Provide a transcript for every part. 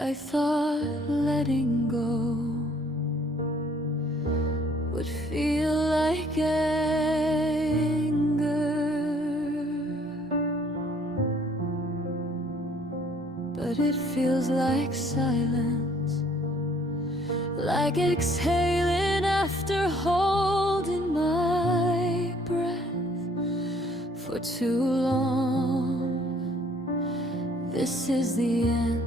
I thought letting go would feel like anger, but it feels like silence, like exhaling after holding my breath for too long. This is the end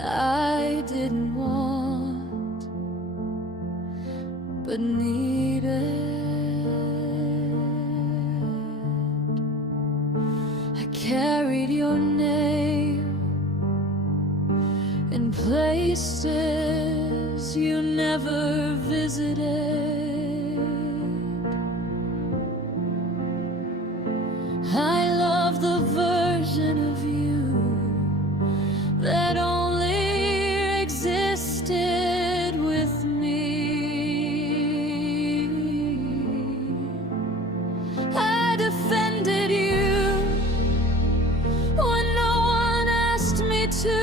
I didn't want, but needed. I carried your name in places you never visited. I love the version of you that only existed with me. I defended you when no one asked me to.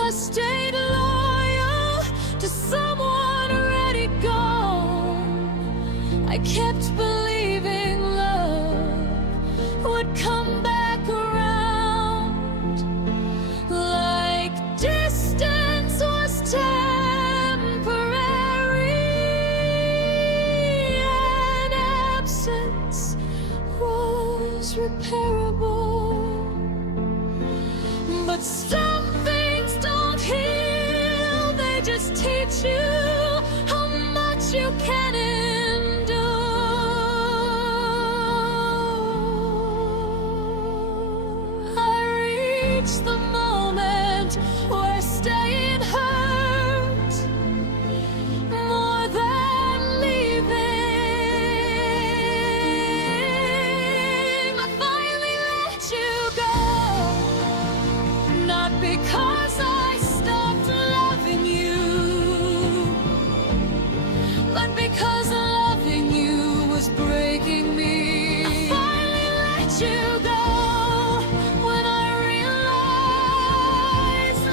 I stayed loyal to someone already gone. I kept believing love would come back around, like distance was temporary and absence was repairable. But some things don't heal, they just teach you how much you can endure. I reached the moment where staying hurt more than leaving. I finally let you go, not because I stopped loving you, but because loving you was breaking me. I finally let you go when I realized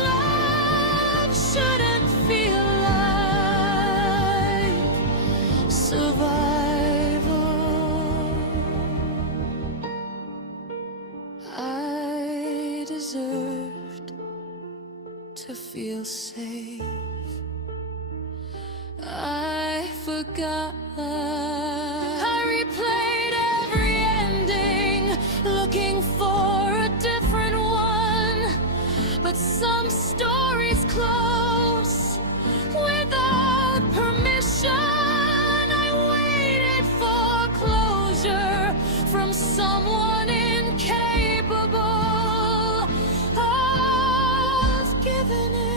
love shouldn't feel like survival. I deserved to feel safe. I forgot. I replayed every ending, looking for a different one. But some stories close without permission. I waited for closure from someone incapable of giving it.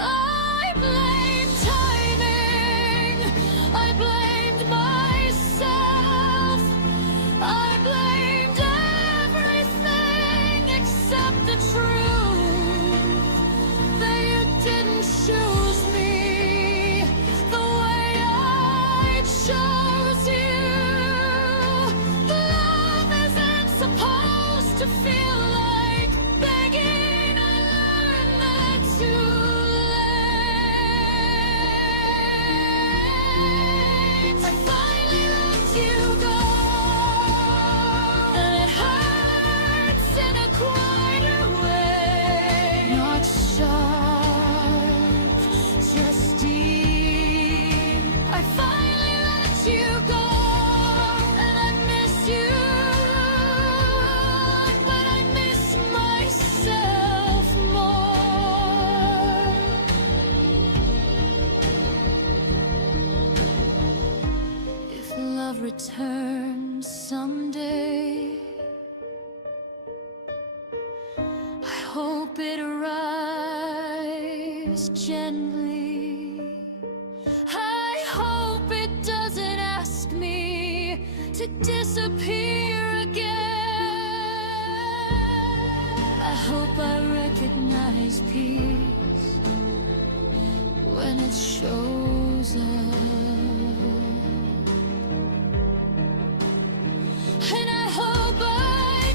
I blamed timing, I blamed myself, I blamed everything except the truth that you didn't choose me the way I chose you. Love isn't supposed to feel like begging. I learned that too late. I finally let you go, and it hurts in a quieter way. Not sharp, just deep. I finally let you go, and I miss you, but I miss myself more. If love returns someday, I hope it arrives gently. I hope it doesn't ask me to disappear again. I hope I recognize peace when it shows up. And I hope I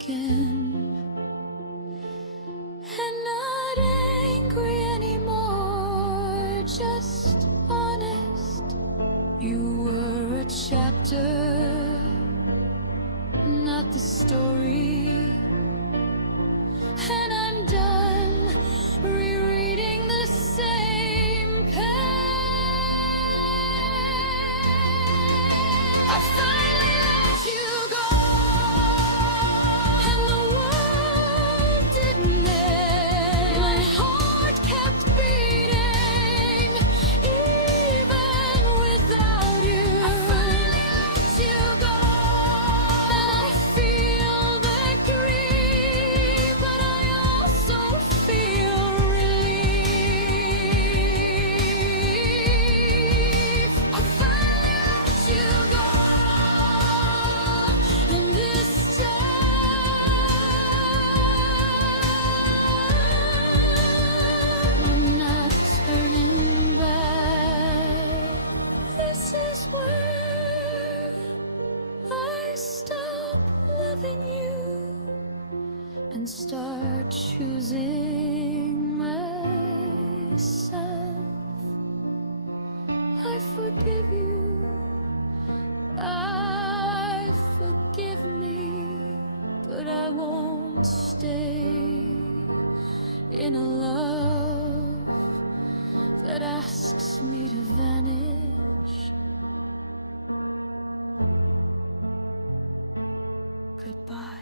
again. And not angry anymore, just honest. You were a chapter, not the story. And I'm done rereading the same page. I finally let you go, and the world didn't end. My heart kept beating, even without you. I finally let you go, and I feel the grief, but I also feel relief. I finally let you go, and this time I'm not turning back. This is where I stop loving you and start choosing myself. I forgive you, I forgive me, but I won't stay in a love that asks me to vanish. Goodbye.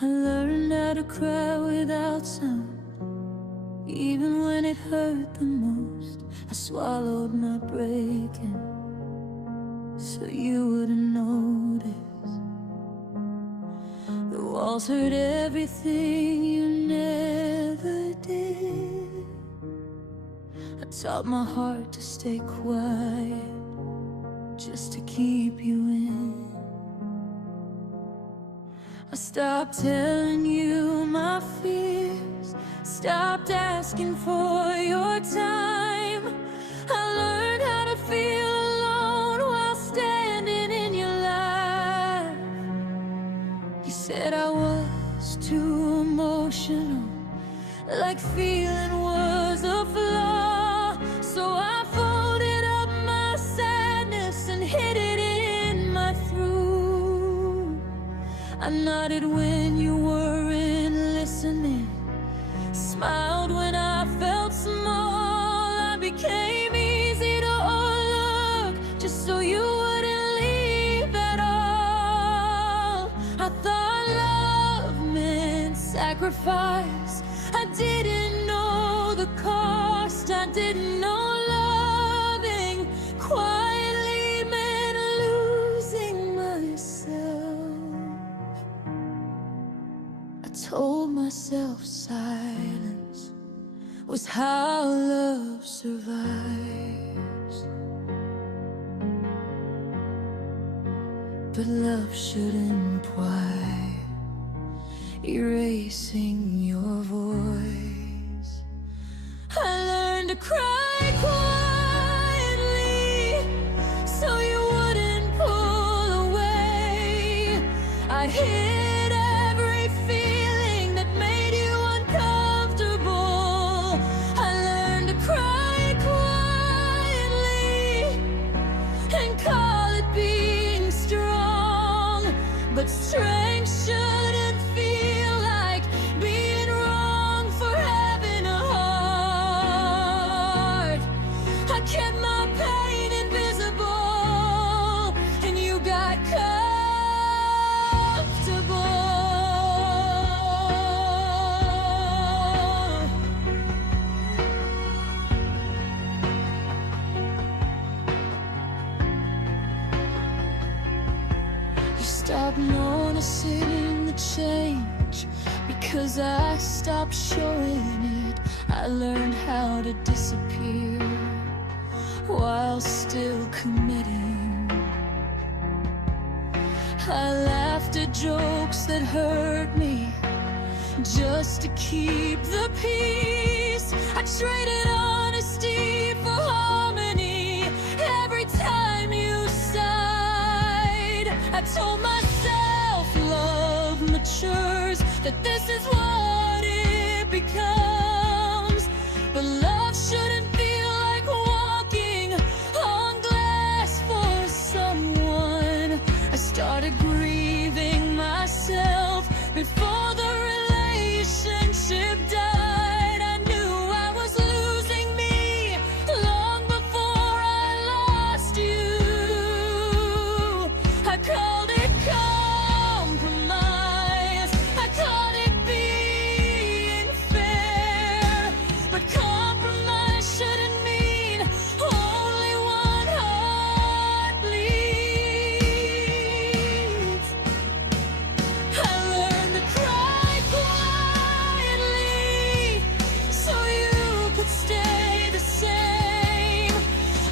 I learned how to cry without sound, even when it hurt the most. I swallowed my breaking so you wouldn't notice. The walls heard everything you never did. I taught my heart to stay quiet, just to keep you in. I stopped telling you my fears, stopped asking for your time. I learned how to feel alone while standing in your life. You said I was too emotional, like feeling was a flaw. So I folded up my sadness and hid it in my throat. I nodded when you weren't listening, smiled when I felt small. I became easy to overlook, just so you wouldn't leave at all. I thought love meant sacrifice. I didn't know the cost. I didn't know loving quietly meant losing myself. I told myself silence was how love survives, but love should imply erasing your voice. I learned to cry quietly so you wouldn't pull away. I hid every feeling that made you uncomfortable. I learned to cry quietly and call it being strong, but strength shouldn't feel like being wrong for having a heart. I kept my pain invisible, and you got comfortable. You stopped noticing the change because I stopped showing it. I learned how to disappear while still committing. I laughed at jokes that hurt me just to keep the peace. I traded honesty for harmony every time you sighed. I told myself love matures, that this is what it becomes. But love shouldn't feel like walking on glass for someone. I started grieving myself before the relationship died. I knew I was losing me long before I lost you. I called it compromise, I called it being fair. But compromise shouldn't mean only one heart bleeds. I learned to cry quietly so you could stay the same.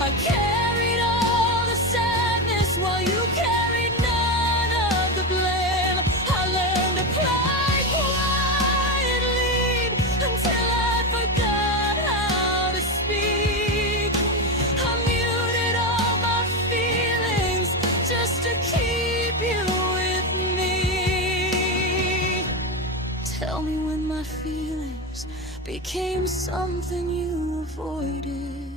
I carried all the sadness while you carried none of the blame. I learned to cry quietly until I forgot how to speak. I muted all my feelings just to keep you with me. Tell me when my feelings became something you avoided.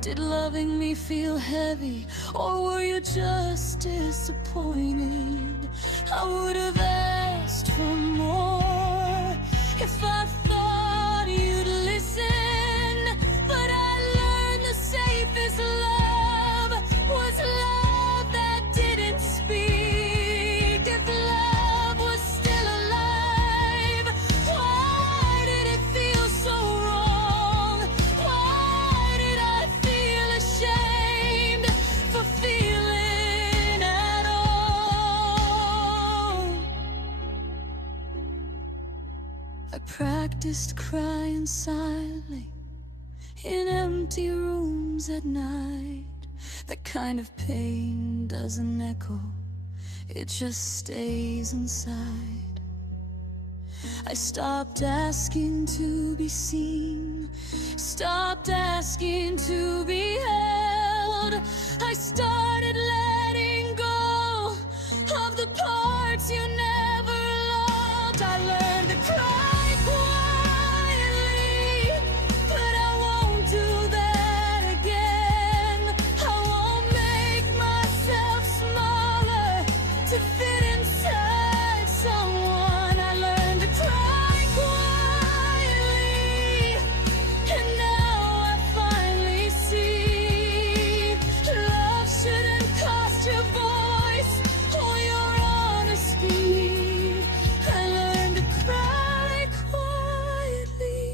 Did loving me feel heavy, or were you just disappointed? I would have asked for more if I thought you'd listen. But I learned the safest love was love that didn't speak. If love was still alive, why did it feel so wrong? Why did I feel ashamed for feeling at all? I practiced crying silently in empty rooms at night. That kind of pain doesn't echo, it just stays inside. I stopped asking to be seen, stopped asking to be held. I started letting go of the parts you never loved. I learned to cry quietly, but I won't do that again. I won't make myself smaller to fit inside someone. I learned to cry quietly, and now I finally see love shouldn't cost your voice or your honesty. I learned to cry quietly,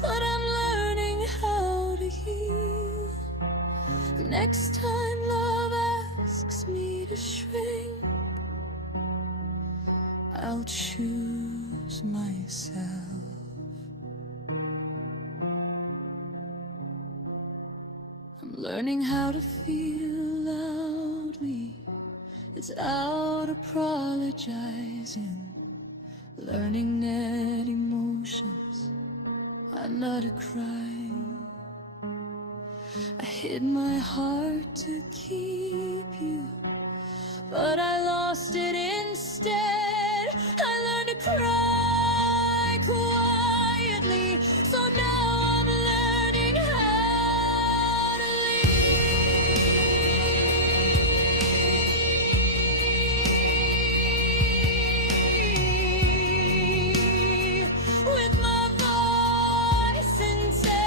but I'm learning how to heal. Next time love asks me to shrink, I'll choose myself. I'm learning how to feel loudly without apologizing. Learning that emotions are not a crime. I hid my heart to keep you, but I lost it instead. I learned to cry quietly, so now I'm learning how to leave with my voice intact.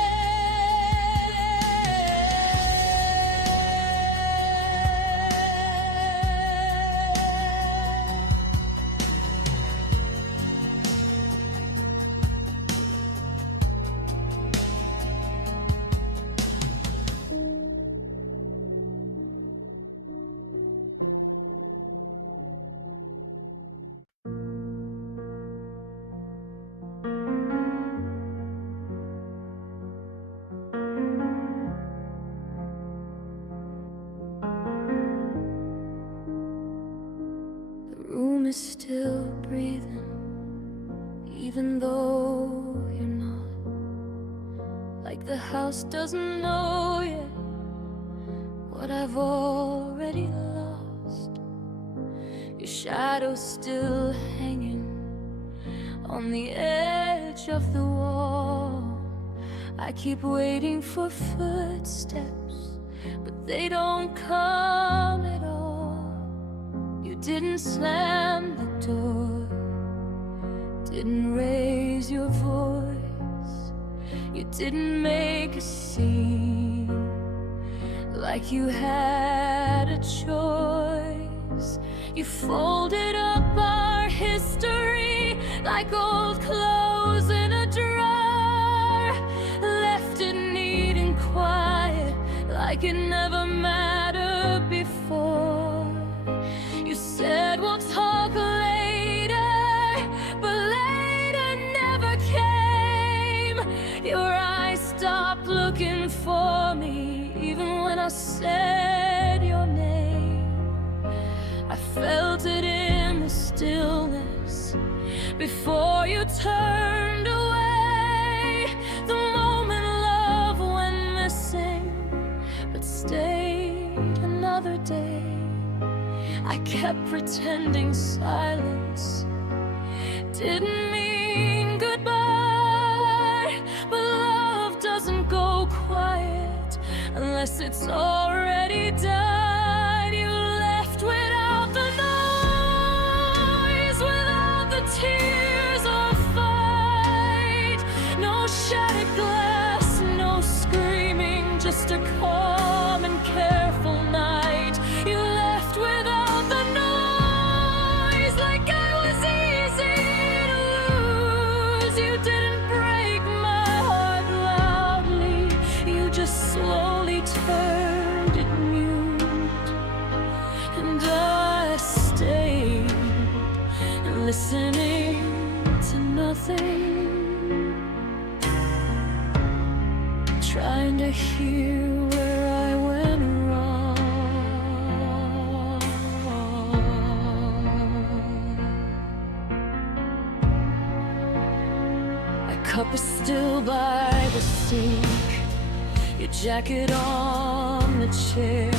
like the house doesn't know yet what I've already lost. Your shadow's still hanging on the edge of the wall. I keep waiting for footsteps, but they don't come at all. You didn't slam the door, didn't raise your voice, you didn't make a scene like you had a choice. You folded up our history like old clothes in a drawer, left it neat and quiet like it never mattered before. You said we'll talk later, but later never came. Your eyes stopped looking for me even when I said your name. I felt it in the stillness before you turned away. The moment love went missing but stayed another day. I kept pretending silence didn't mean goodbye, but love doesn't go quiet unless it's already died. You left without the noise, without the tears or fight. No shattered glass, no screaming, just a calm and careful night. You left without the noise, like I was easy to lose. You didn't break my heart loudly, you just slowly turned it mute. And I stayed listening to nothing, trying to hear where I went wrong. My cup is still by the sink, your jacket on the chair,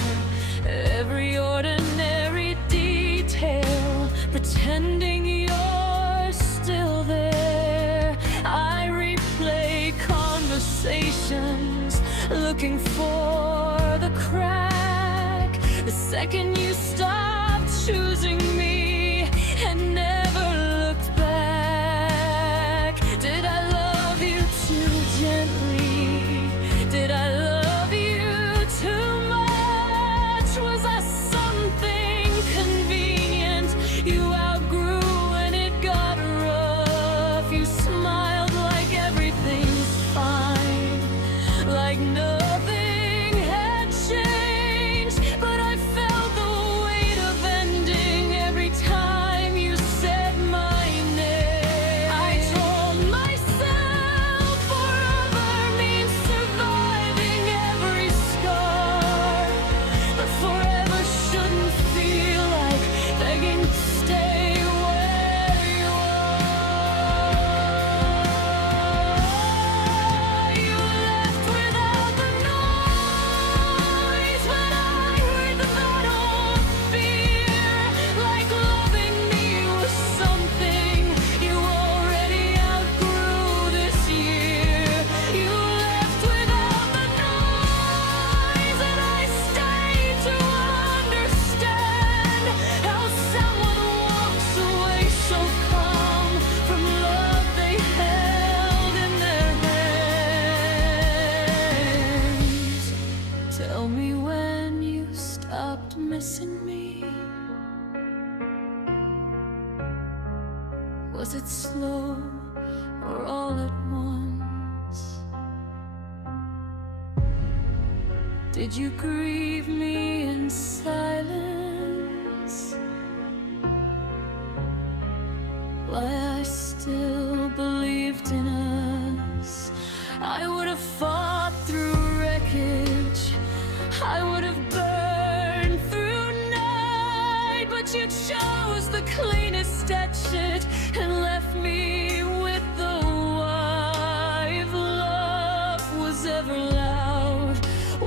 every ordinary detail, pretending you're still there. I replay conversations, looking for the crack. The second you stopped choosing me and never looked back. Did I love you too gently? Did I love you too much? Was I something convenient you outgrew when it got rough? You smiled like everything's fine, like nothing had changed, but I felt the weight of ending every time you said my name. I told myself forever means surviving every scar, but forever shouldn't feel like begging to stay where you are. You left without the noise when I heard the battle of fear, like loving me was something you already outgrew this year. You left without the noise, and I stayed to understand how someone walks away so calm from love they held in their hands. Tell me when you stopped missing me. Was it slow or all at once? Did you grieve me in silence? Why I still believed in us. I would have fought through wreckage, I would have burned through night, but you chose the cleanest exit and left me with the wife love was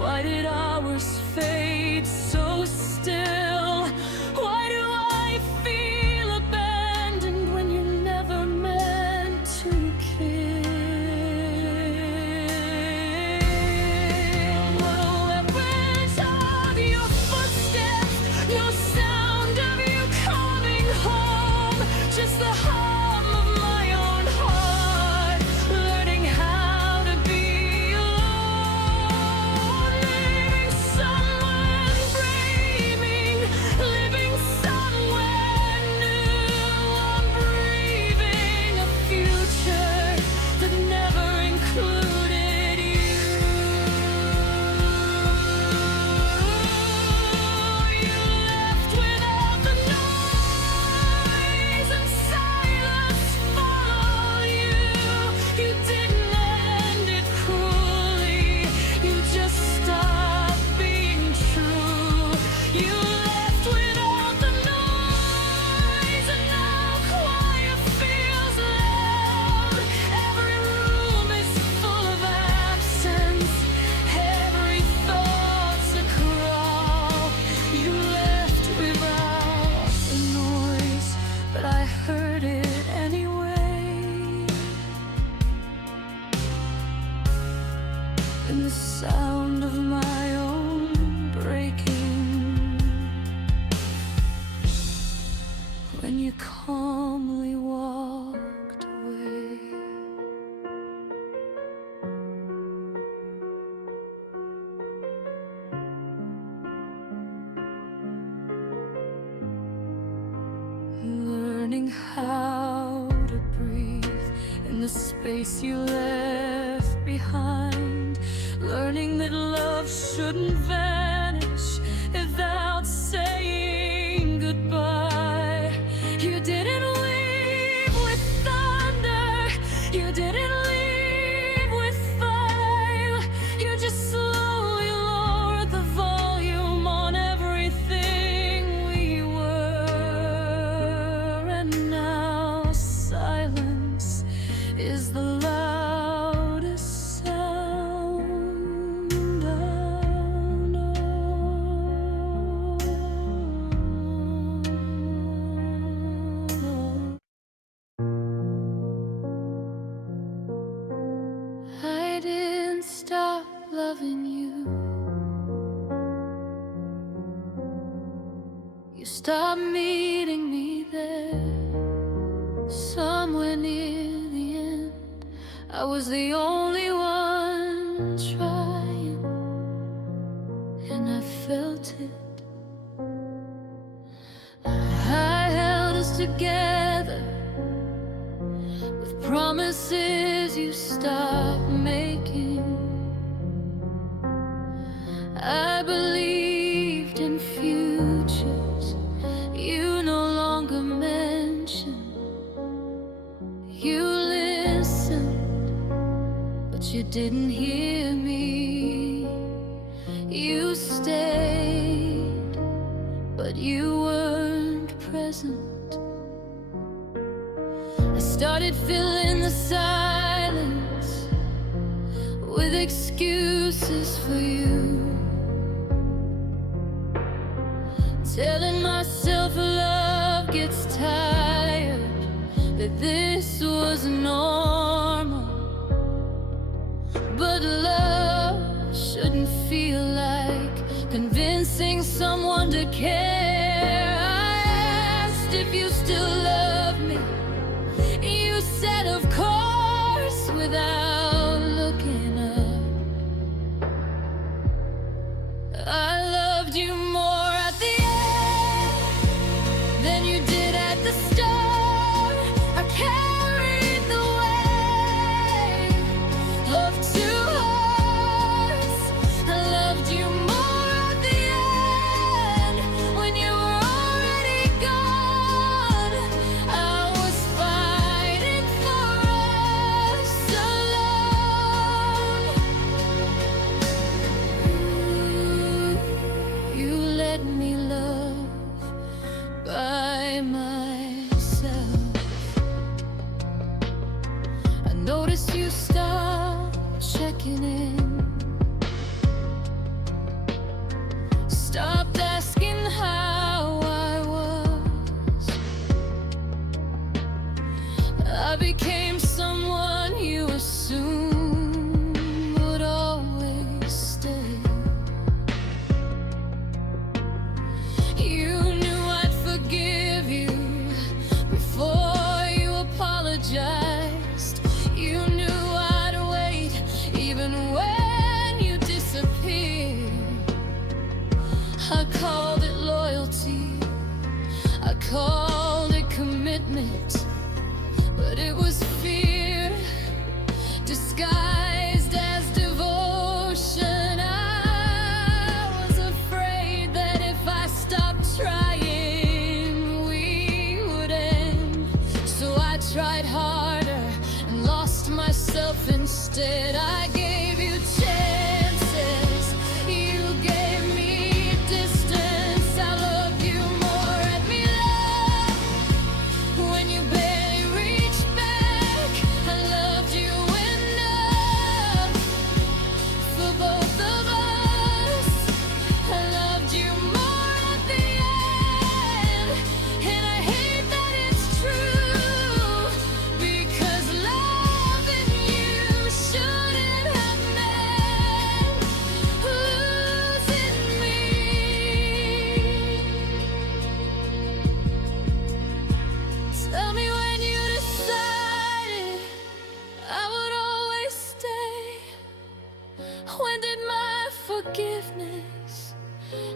Why did ours fade so still? Why do I feel abandoned when you never meant to kill? No evidence of your footsteps, no sound of you coming home, just the hum of my own heart, learning how to be alone, living somewhere dreaming, living somewhere new. I'm breathing a future that never included you. You left without the noise, and silence followed you. You didn't end it cruelly, you just stopped being true. You left without the noise, and now quiet feels loud. Every room is full of absence, every thought's a crawl. You left without the noise, but I heard it anyway, in the sound of my own breaking, when you calmly walked away. Learning how to breathe in the space you left behind, learning that love shouldn't vanish without saying goodbye. You didn't leave with thunder, you didn't leave with fire, you just slowly lowered the volume on everything we were. And now silence is the loudest sound I know. I didn't stop loving you, you stopped meeting me there. Somewhere near the end, I was the only one trying, and I felt it. I held us together with promises you stopped making. I believed in futures you no longer mention. You listened, but you didn't hear me. You stayed, but you weren't present. I started filling the silence with excuses for you, telling myself love gets tired, that this was normal. But love shouldn't feel like convincing someone to care. I asked if you still love me, you said of course without looking up. I loved you more at the end than you did at the start. I carried the weight of two hearts. I loved you more at the end when you were already gone. I was fighting for us alone. You let me love by myself. I noticed you stopped checking in. forgiveness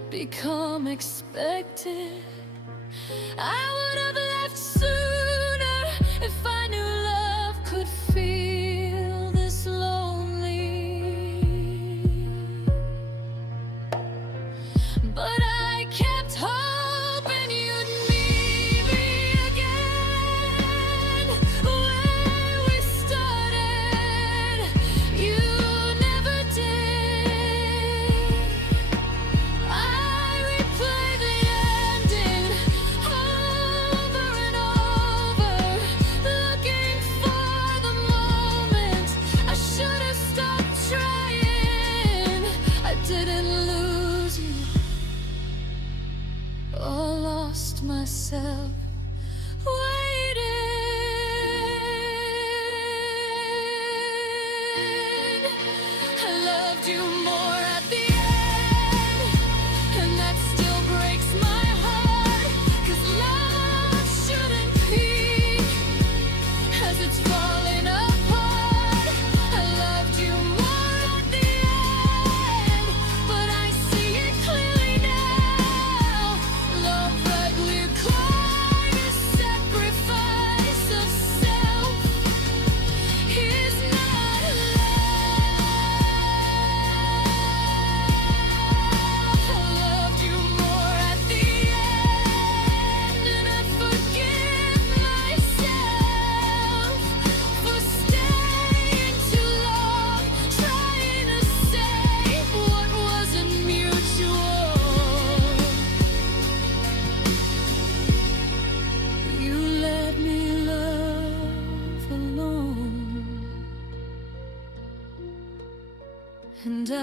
become expected. I would have left sooner if I knew love could feel this lonely. But I kept hoping you'd meet me again where we started. You never did. I replay the ending over and over, looking for the moment I should have stopped trying. I didn't lose you or lost myself waiting. I loved you more at the end, and that still breaks my heart, 'cause love shouldn't peak as it's falling apart. I loved you more at the end, but I see it clearly now. Love that requires a sacrifice of self is not love. I loved you more at the end, and I forgive myself for staying too long, trying to save what wasn't mutual. You let me love alone, and I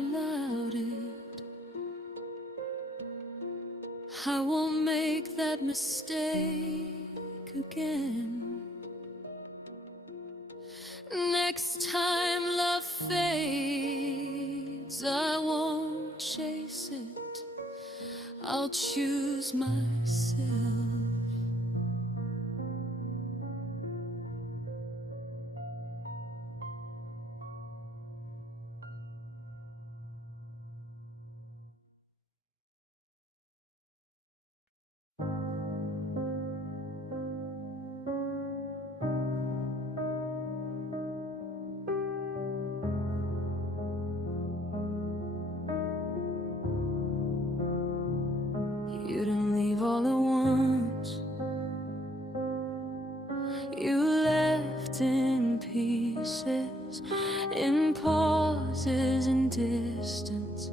allowed it. I won't make that mistake again. Next time love fades, I won't chase it. I'll choose myself. You didn't leave all at once. You left in pieces, in pauses and distance.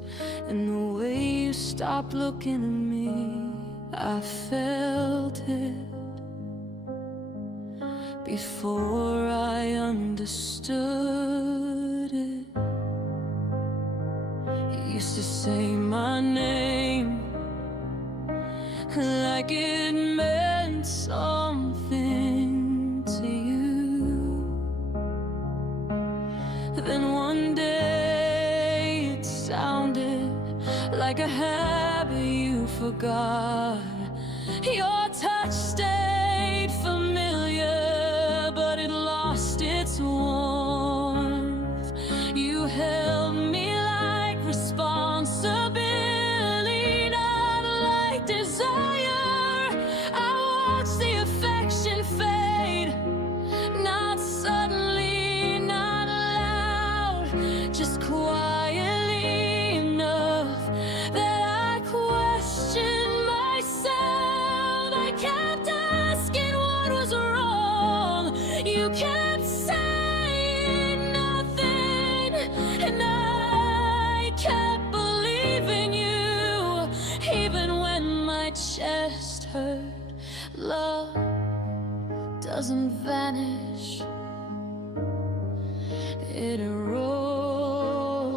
And the way you stopped looking at me, I felt it before I understood it. You used to say my name like it meant something to you. Then one day it sounded like a habit you forgot. Your touch stayed familiar, but it lost its warmth. You held me like responsibility, not like desire. I watched the affection fade, not suddenly, not loud, just quietly enough that I questioned myself. I kept asking what was wrong. You kept saying nothing, and I kept believing you, even when my chest hurt. Love doesn't vanish, it erodes.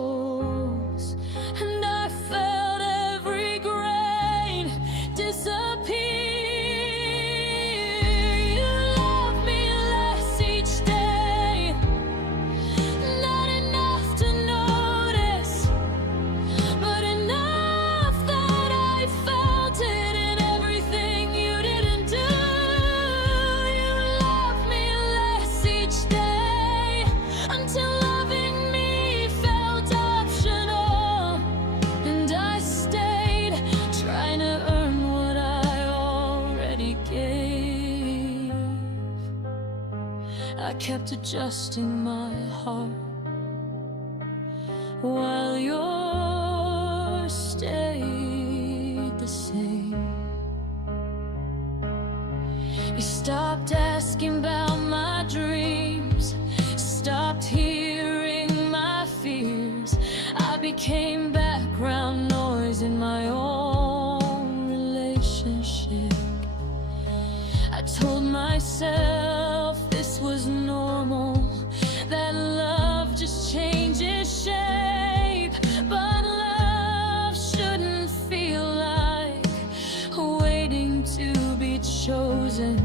kept adjusting my heart while yours stayed the same. You stopped asking about my dreams, stopped hearing my fears. I became background noise in my own relationship. I told myself this was normal, that love just changes shape. But love shouldn't feel like waiting to be chosen.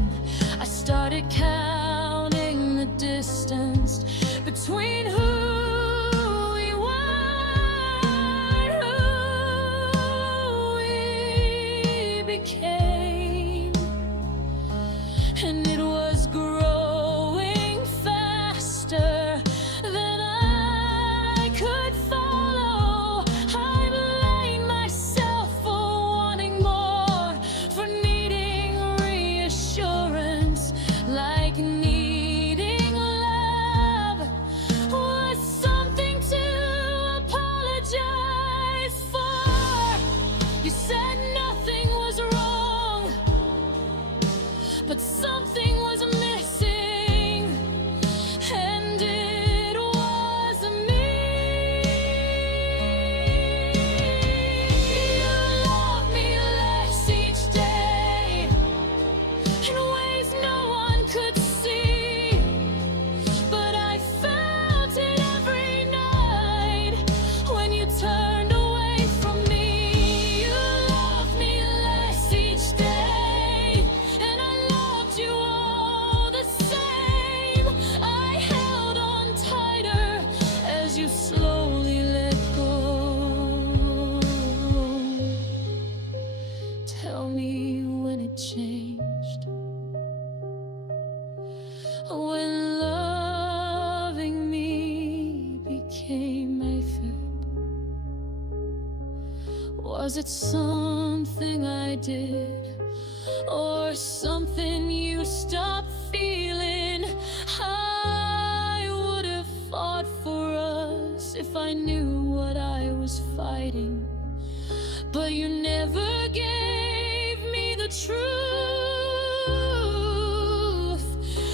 I started counting the distance between who we were, who we became. And it was growing faster than I could follow. I blamed myself for wanting more, for needing reassurance, like needing love was something to apologize for. You said nothing was wrong, but something was missing, and it was me. You love me less each day in ways no one could see, but I felt it every night when you turned away from me. You love me less each day, and I loved you all the same. I held on tighter as you slowly let go. Tell me when it changed, when loving me became a threat. Was it something I did, or something you stopped feeling? I would have fought for us if I knew what I was fighting, but you never gave me the truth.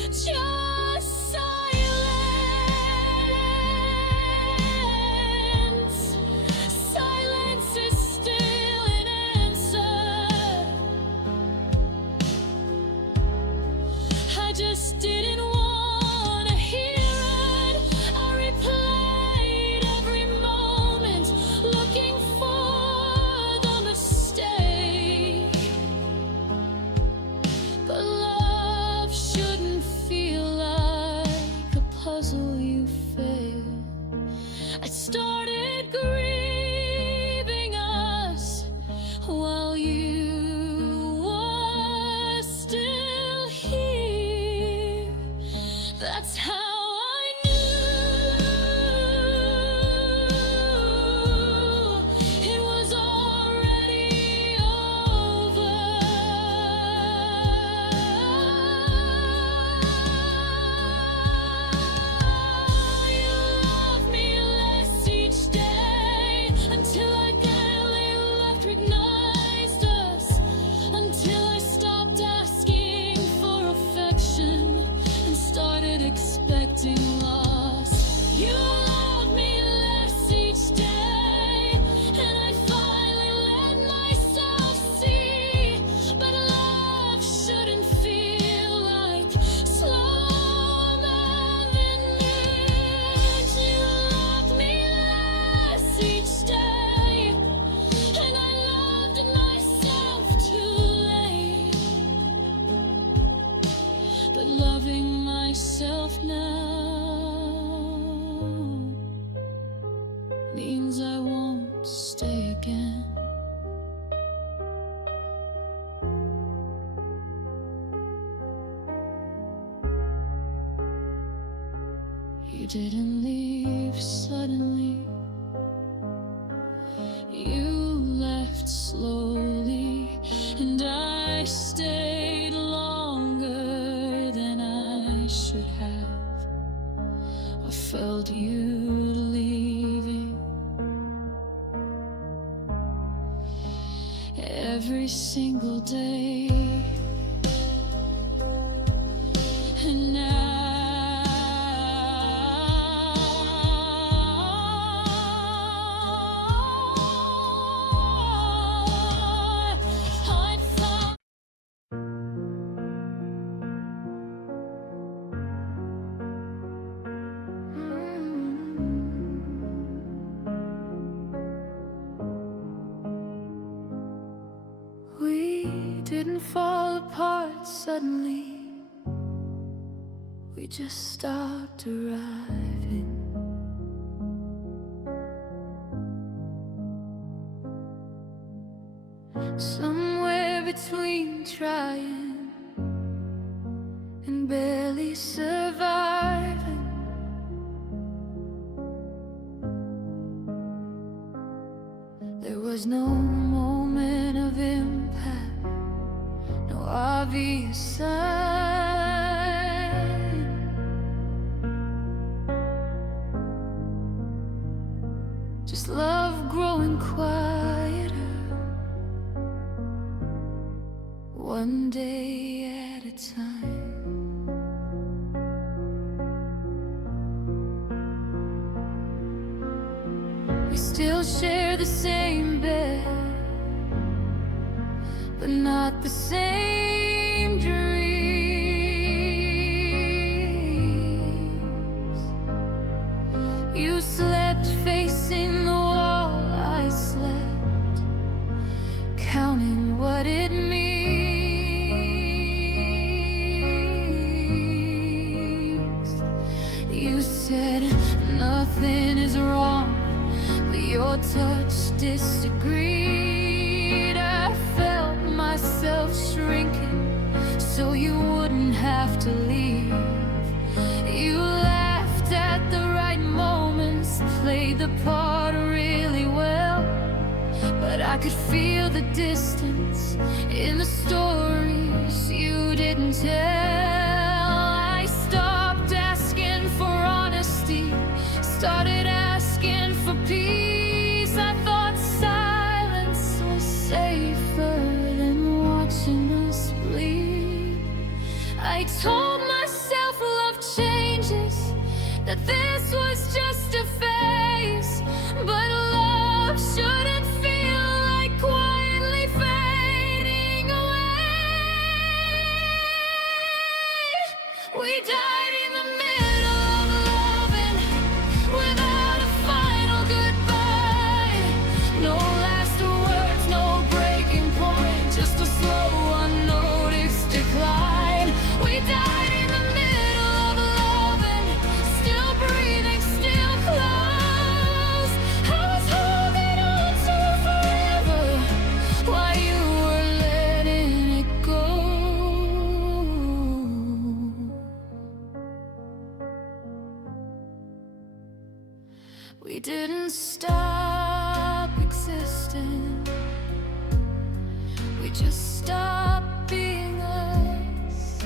Just silence. Silence is still an answer. I just didn't want to hear it. I replayed every moment, looking for the mistake. But love shouldn't feel like a puzzle you failed. I started grieving us while you were still here. That's how I knew it was already over. You love me less each day, until I barely left recognized us, until I stopped asking for affection and started expecting loss. You love me less each day, and I finally let myself see. But love shouldn't feel like slow abandonment. You loved me less each day, and I loved myself too late. But loving myself now means I won't stay again. You didn't leave suddenly. You left slowly, and I stayed longer than I should have. every single day. And now I'd found we didn't fall apart suddenly. We just stopped arriving. Somewhere between trying and barely surviving. There was no moment of impact, no obvious sign. Just love growing quieter, one day at a time. We still share the same bed, but not the same dreams. You slept facing the wall, I slept counting what it means. You said nothing is wrong, but your touch disagreed. I felt myself shrinking so you wouldn't have to leave. You laughed at the right moments, played the part really well, but I could feel the distance in the stories you didn't tell. I stopped asking for honesty, started asking for peace. I thought silence was safer than watching us bleed. I told myself love changes, that this was just a phase, but love shouldn't feel like quietly fading away. We died in the middle of loving, without a final goodbye. No last words, no breaking point, just a slow, unnoticed decline. We died in the middle of loving, still breathing, still close. I was holding on to forever while you were letting it go. We didn't stop existing, we just stopped being us.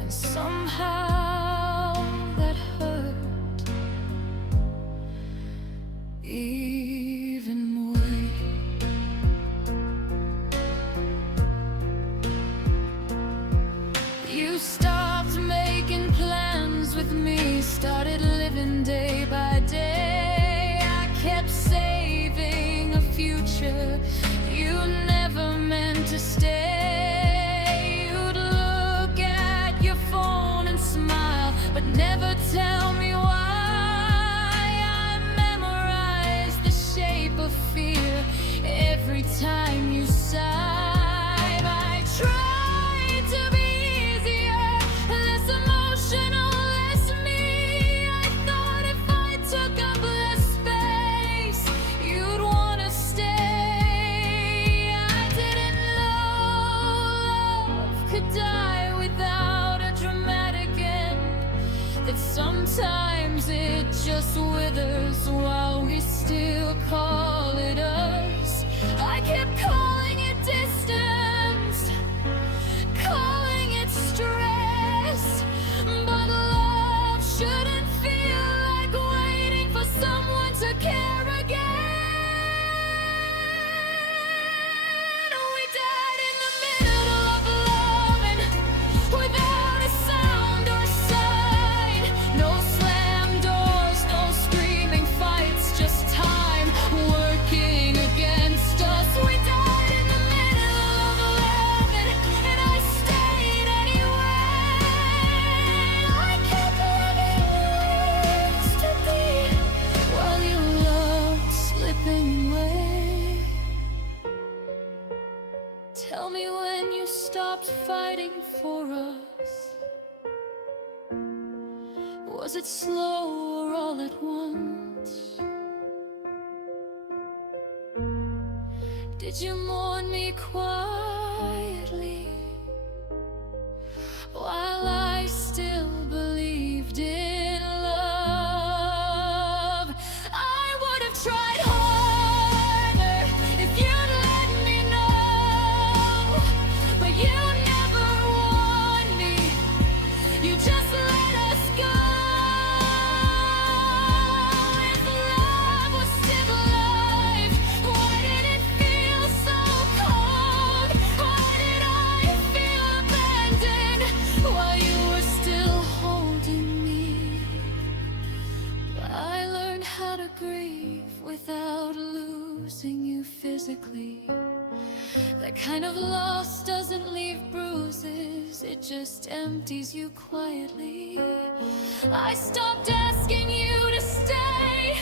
And somehow that hurt even more. You stopped making plans with me, started living day by day. I kept saving a future you never meant to stay. You'd look at your phone and smile, but never tell me why. I memorized the shape of fear every time you sighed. I tried to be easier, less emotional, less me. I thought if I took up less space, you'd wanna stay. I didn't know love could die without a dramatic end, that sometimes it just withers while we still call it us. I kept calling it distance, calling it stress, but love shouldn't feel like waiting for someone to care again. Was it slow or all at once? Did you mourn me quietly while I still believed in love? I would have tried harder if you'd let me know, but you never warned me. You just let us go. If love was still alive, why did it feel so cold? Why did I feel abandoned while you were still holding me? I learned how to grieve without losing you physically. That kind of loss doesn't leave bruises, it just empties you quietly. I stopped asking you to stay,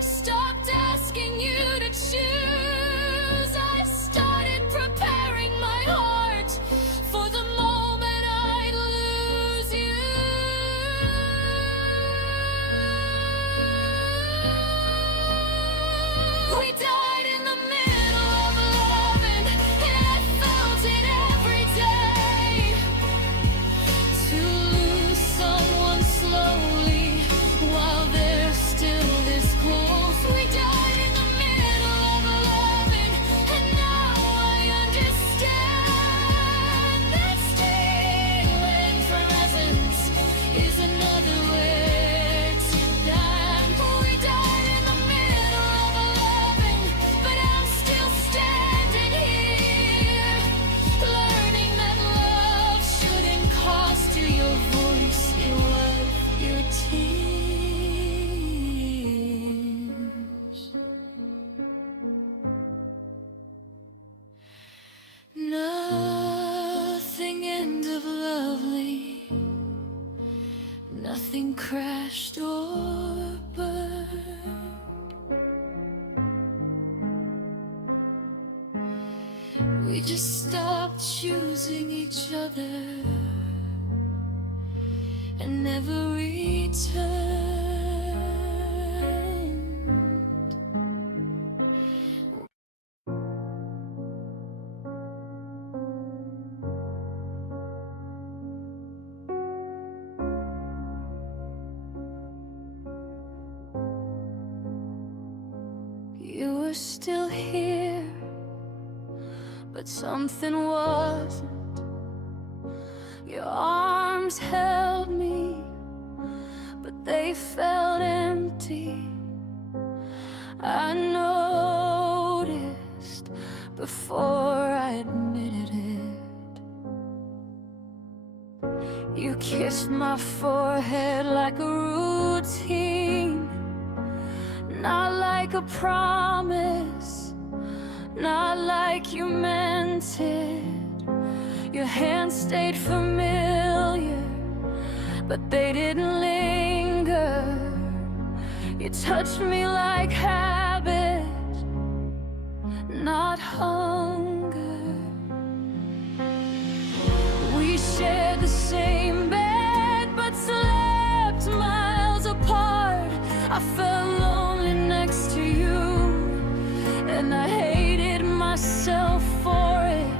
stopped asking you to choose. I started preparing my heart for the moment I'd lose you. We died in the middle of loving, and I felt it every day. To lose someone slowly while they're still this close. We died in the middle of loving, and now I understand that stealing from essence is another way to die. We died in the middle of loving, but I'm still standing here, learning that love shouldn't cost you your voice, your life, your tears. Nothing end of lovely, nothing crashed or burned. We just stopped choosing each other and never returned. You were still here, but something wasn't. Your arms held me, but they felt empty. I noticed before I admitted it. You kissed my forehead like a routine, not like a promise, not like you meant it. Your hands stayed familiar, but they didn't linger. You touched me like habit, not hunger. We shared the same bed, but slept miles apart. I felt lonely next to you, and I hated myself for it.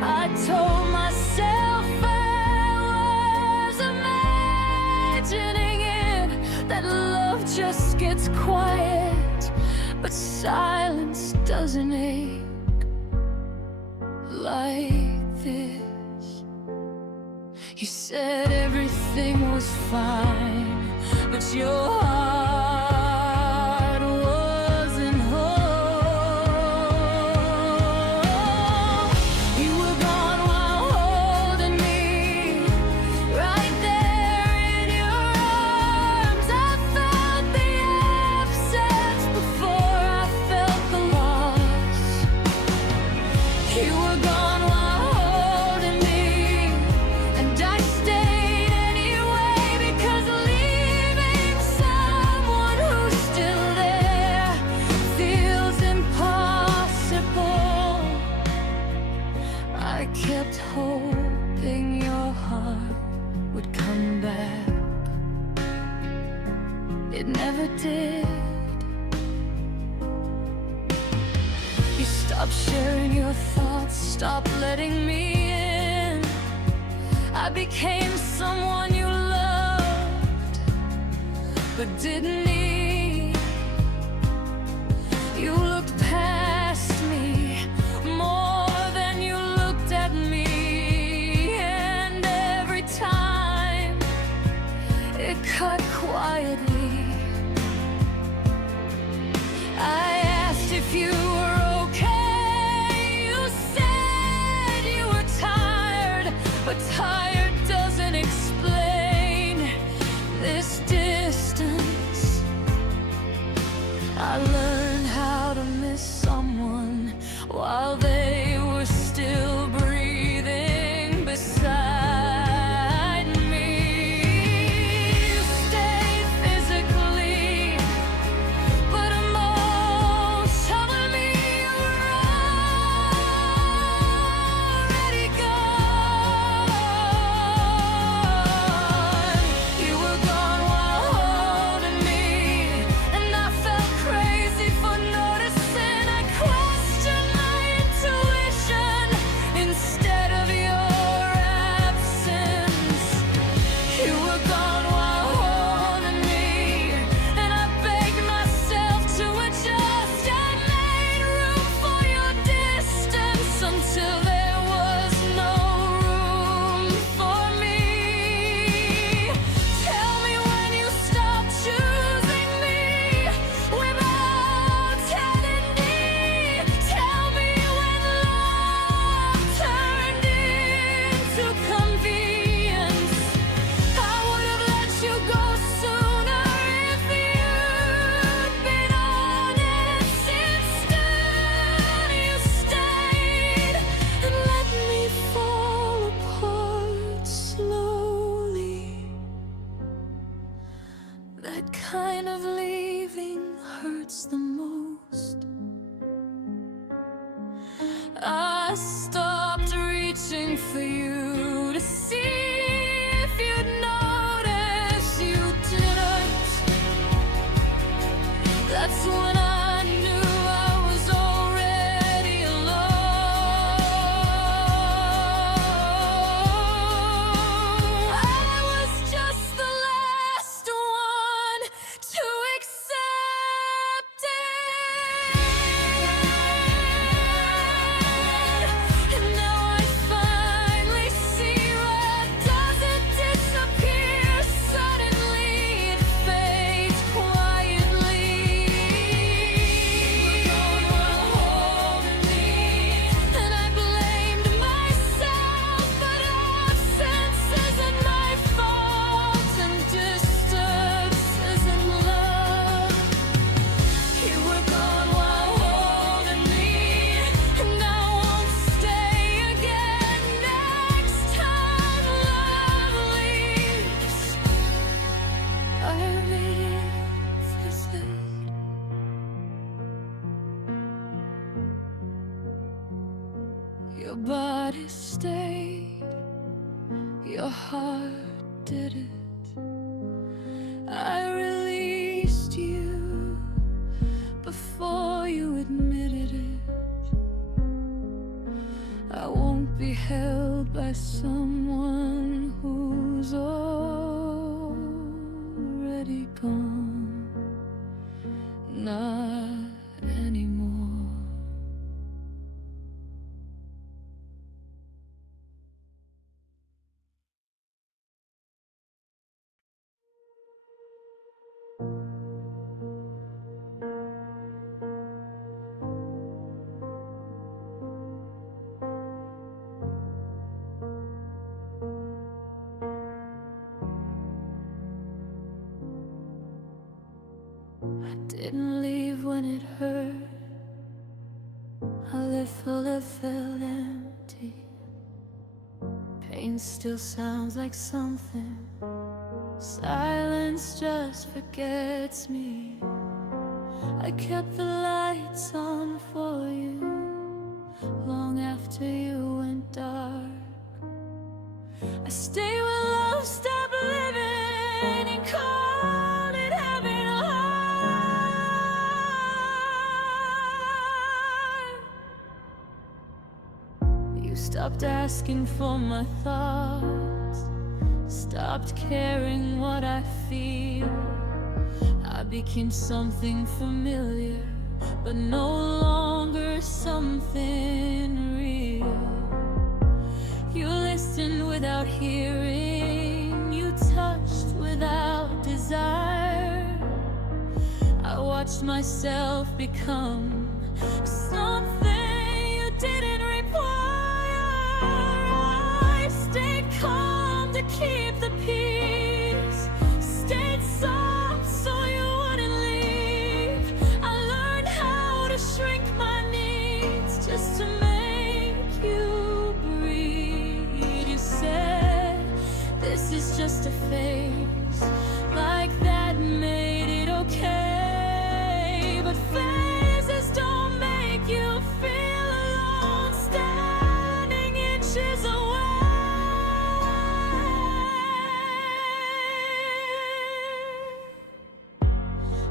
I told myself I was imagining it, that love just gets quiet, but silence doesn't ache like this. You said everything was fine, but your heart wasn't whole. You were gone while holding me, right there in your arms. I felt the absence before I felt the loss. You were gone while holding me, and I stayed anyway, because leaving it never did. You stopped sharing your thoughts, stopped letting me in. I became someone you loved but didn't need. You looked past me more than you looked at me, and every time it cut quietly. I asked if you were okay. You said you were tired, but tired doesn't explain this distance. I learned how to miss someone while they were still breathing beside me. You stayed physically, but emotionally you were already gone. You were gone while holding me, and I felt crazy for noticing. I questioned my intuition instead of your absence. You were gone while holding me, and I begged myself to adjust. I made room for your distance until there was no room for me. Tell me when you stopped choosing me without telling me. Tell me when love turned into convenience. I would have let you go sooner if you'd been honest. Instead, you stayed and let me fall apart slowly. That kind of leaving hurts the most. I stopped reaching for you to see if you'd notice. You didn't. That's when I knew I was already alone. I was just the last one to accept it. And now I finally see red doesn't disappear suddenly, it fades quietly. You were gone while holding me, and I blamed myself, but absence isn't my fault, and distance isn't love. You were gone while holding me, and I won't stay again. Next time love leaves, I revisit. Your body stayed, your heart didn't. I released you before you admitted it. I won't be held by someone who's already gone. Not anymore. I didn't leave when it hurt. I lived full, it felt empty. Pain still sounds like something. Silence just forgets me. I kept the lights on for you long after you went dark. I stayed when love stopped living and called it having a asking for my thoughts, stopped caring what I feel. I became something familiar, but no longer something real. You listened without hearing, you touched without desire. I watched myself become something you didn't require. I stayed calm to keep the peace, stayed soft so you wouldn't leave. I learned how to shrink my needs just to make you breathe. You said this is just a phase, like that made it okay. But phases don't make you feel alone, standing inches away.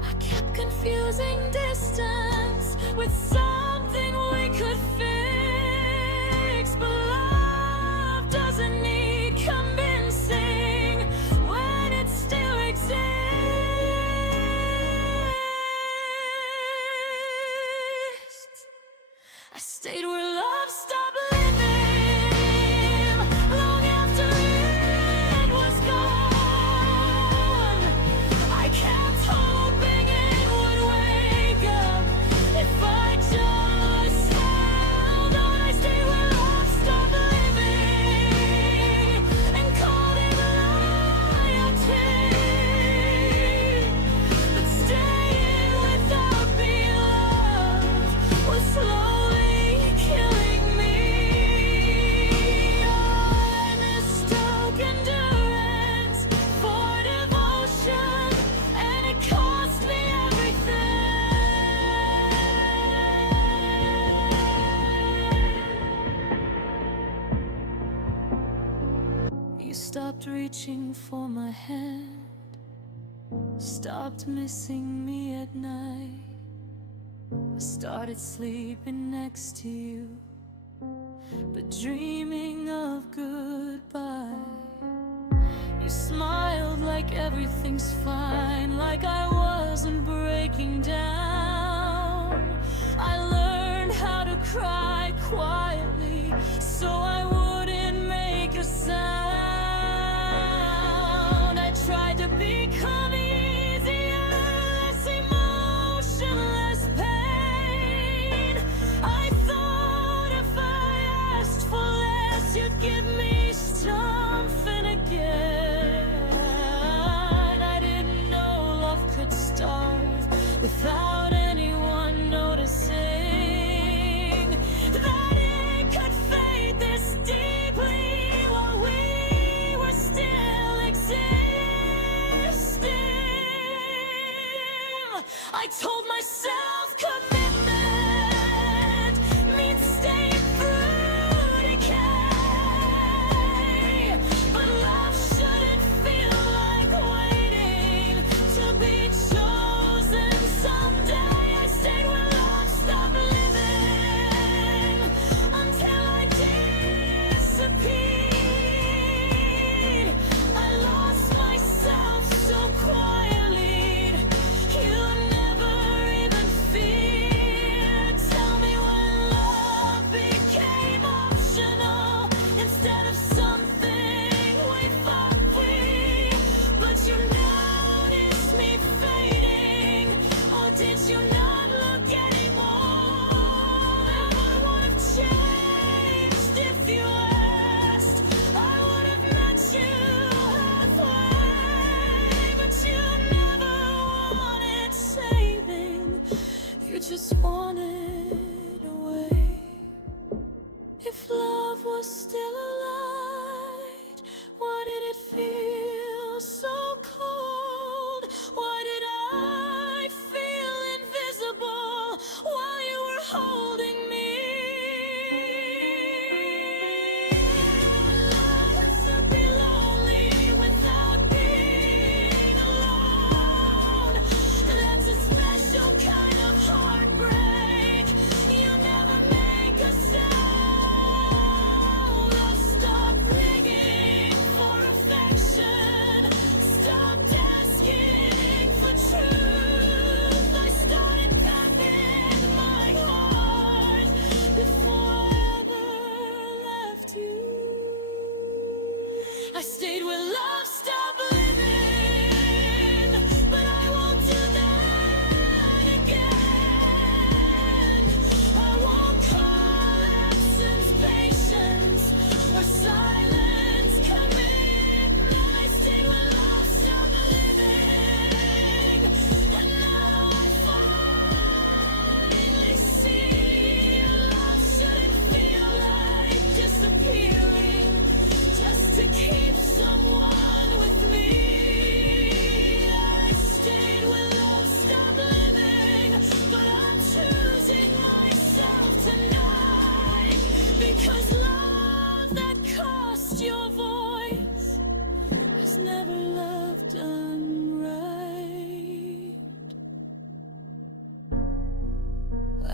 I kept confusing distance with something we could fix, but love doesn't need convincing when it still exists. I stayed where love stopped living, long after it was gone. I kept hoping it would wake up if I just held on. I stayed where love stopped living and called it loyalty. But staying without being loved was slowly killing me. I mistook endurance for devotion, and it cost me everything. You stopped reaching for my hand, stopped missing me at night. I started sleeping next to you, but dreaming of goodbye. You smiled like everything's fine, like I wasn't breaking down. I learned how to cry quietly so I wouldn't make a sound. I tried to become easier, less emotion, less pain. I thought if I asked for less, you'd give me something again. I didn't know love could starve without anyone noticing, that it could fade this deeply while we were still existing. I told myself commitment means staying through decay, but love shouldn't feel like waiting to be chosen someday. I stayed where love stopped living until I disappeared. I lost myself so quietly, you never even feel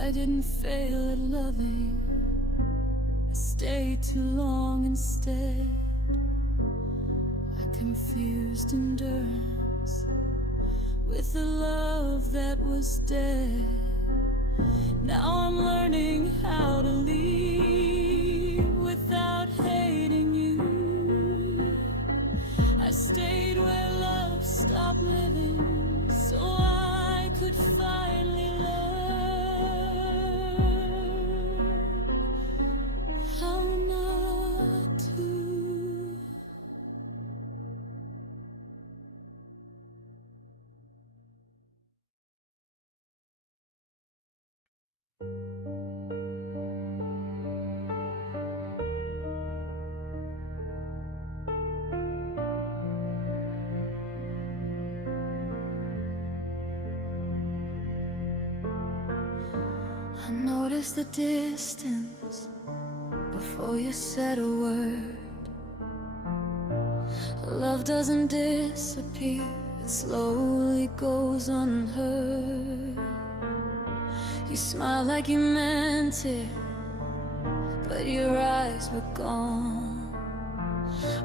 I didn't fail at loving, I stayed too long instead. I confused endurance with the love that was dead. Now I'm learning how to leave without hating you. I stayed where love stopped living, so I could finally learn how not to. I noticed the distance before you said a word. Love doesn't disappear, it slowly goes unheard. You smiled like you meant it, but your eyes were gone,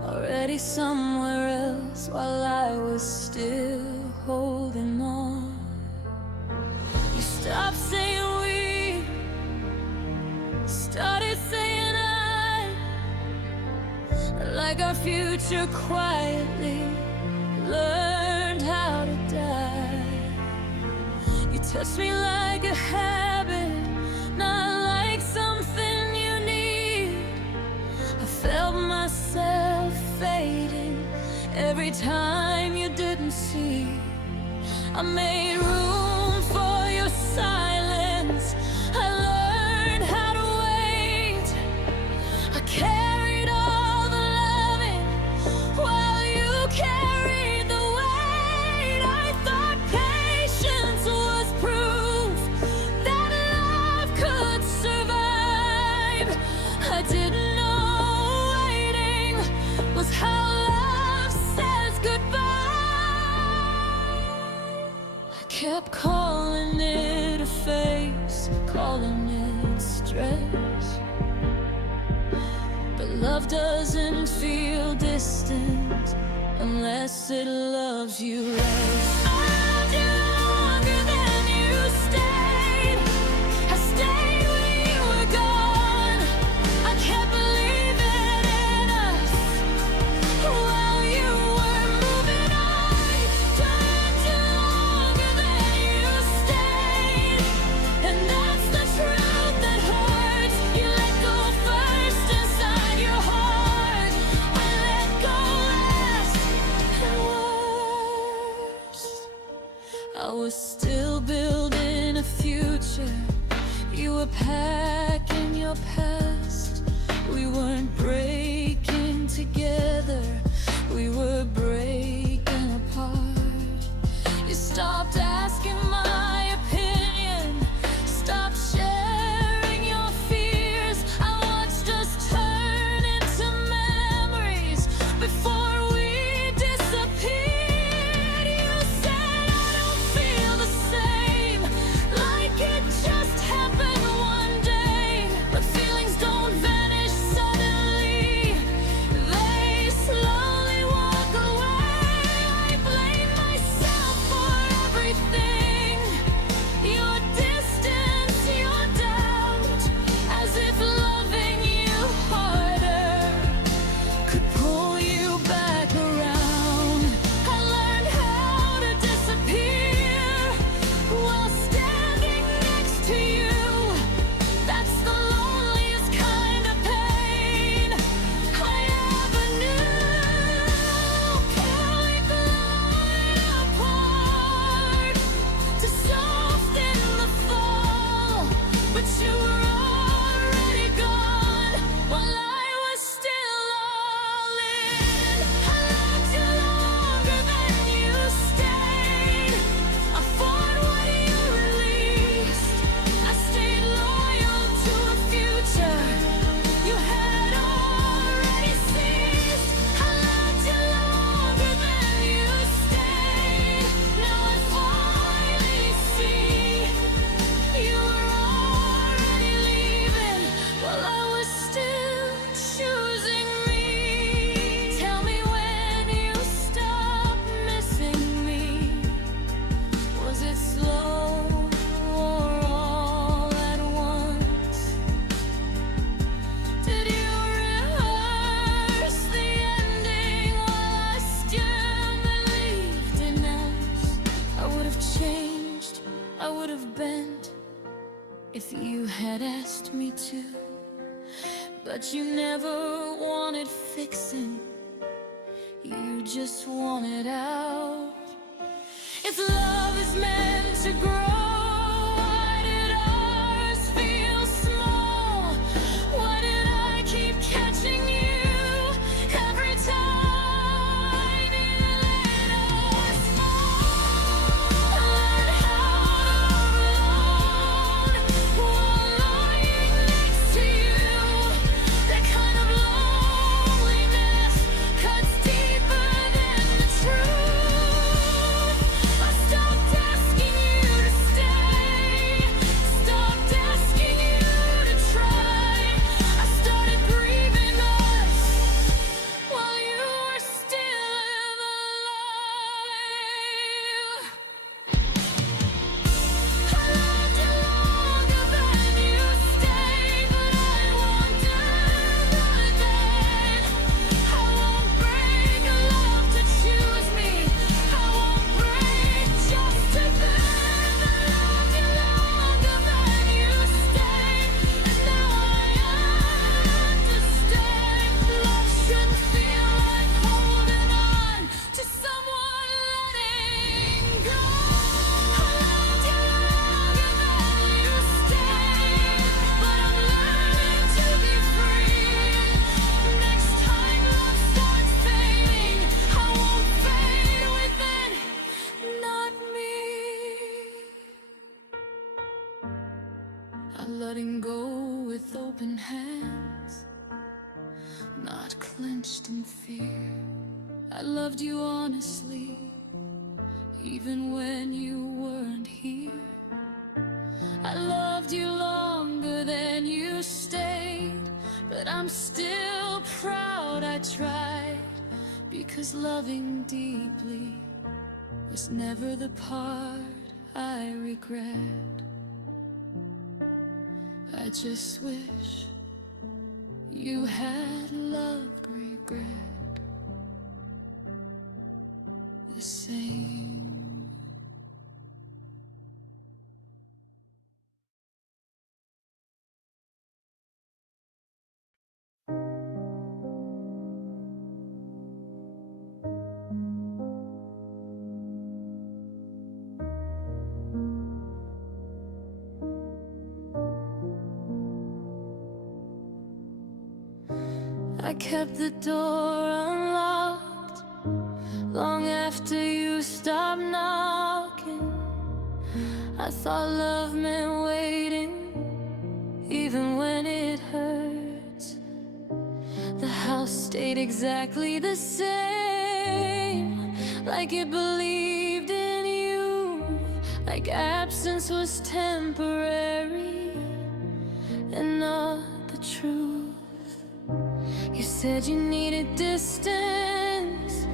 already somewhere else, while I was still holding on. You stopped saying we, started saying I, like our future quietly learned how to die. You touched me like a habit, not like something you need. I felt myself fading every time you didn't see. I made room for your silence, I learned how to wait. I carried all the loving while you carried the weight. I thought patience was proof that love could survive. I didn't know waiting was how love says goodbye. I kept calling it a phase, calling it stress, but love doesn't feel distant unless it loves you less. I loved you longer than you stayed. I stayed when you were gone. I kept believing in us while you were moving on. Turned you longer than you stayed, and that's the truth that hurts. You let go first inside your heart, I let go last and worst. I was still building a future, you were packing your past. We weren't breaking together, we were breaking apart. You stopped asking my opinion, stopped sharing your fears. I watched us turn into memories before we disappeared. You said I don't feel the same, like it just happened one day. But feelings don't vanish suddenly, they slowly walk away. would have bent if you had asked me to. But you never wanted fixing, you just wanted out. If love is meant to grow, why did ours feel small? Why did I keep catching you every time you let us fall? Learn how to love alone while lying next to you. That kind of loneliness cuts deeper than the truth. I stopped asking you to stay, stopped asking you to try. I started breathing us while you were still alive. I loved you longer than you stayed, but I wondered then. I won't break a love to choose me. I won't break just to bend. I loved you longer than you stayed, and now I understand. Love shouldn't feel like holding on to someone letting go. I loved you longer than you stayed, but I'm learning to be free. Next time love starts fading, I won't fade with it, not me. I'm letting go with open hands, not clenched in fear. I loved you honestly, even when you weren't here. I loved you longer than you stayed, but I'm still proud I tried, because loving deeply was never the part I regret. I just wish you had loved regret the same. I kept the door unlocked long after you stopped knocking. I thought love meant waiting, even when it hurts. The house stayed exactly the same, like it believed in you, like absence was temporary and not the truth. You said you needed distance,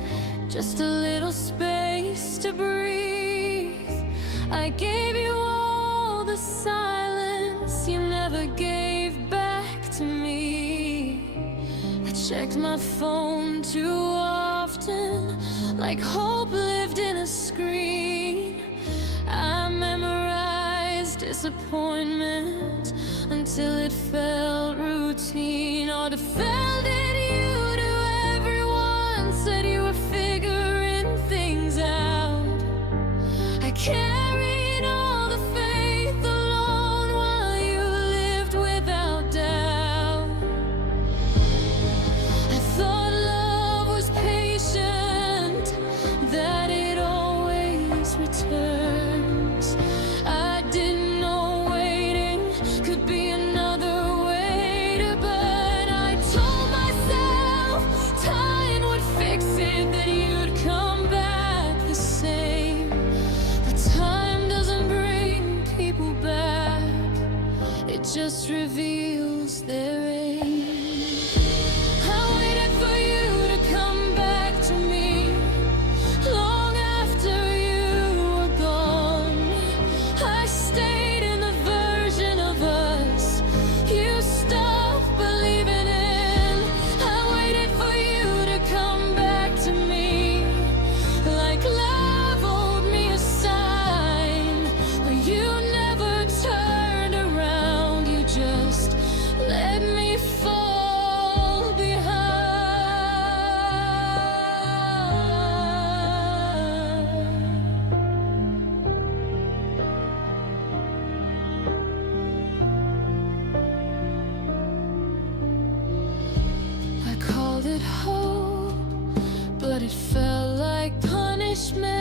just a little space to breathe. I gave you all the silence you never gave back to me. I checked my phone too often, like hope lived in a screen. I memorized disappointment until it felt routine, or defended you to everyone, said you were figuring things out. I carried all the faith alone while you lived without doubt. I thought love was patient, that it always returns. I didn't know waiting could be another way to burn. I told myself time would fix it, that you'd come back the same. But time doesn't bring people back, it just reveals their age. I waited for you to come back to me long after you were gone. hope, but it felt like punishment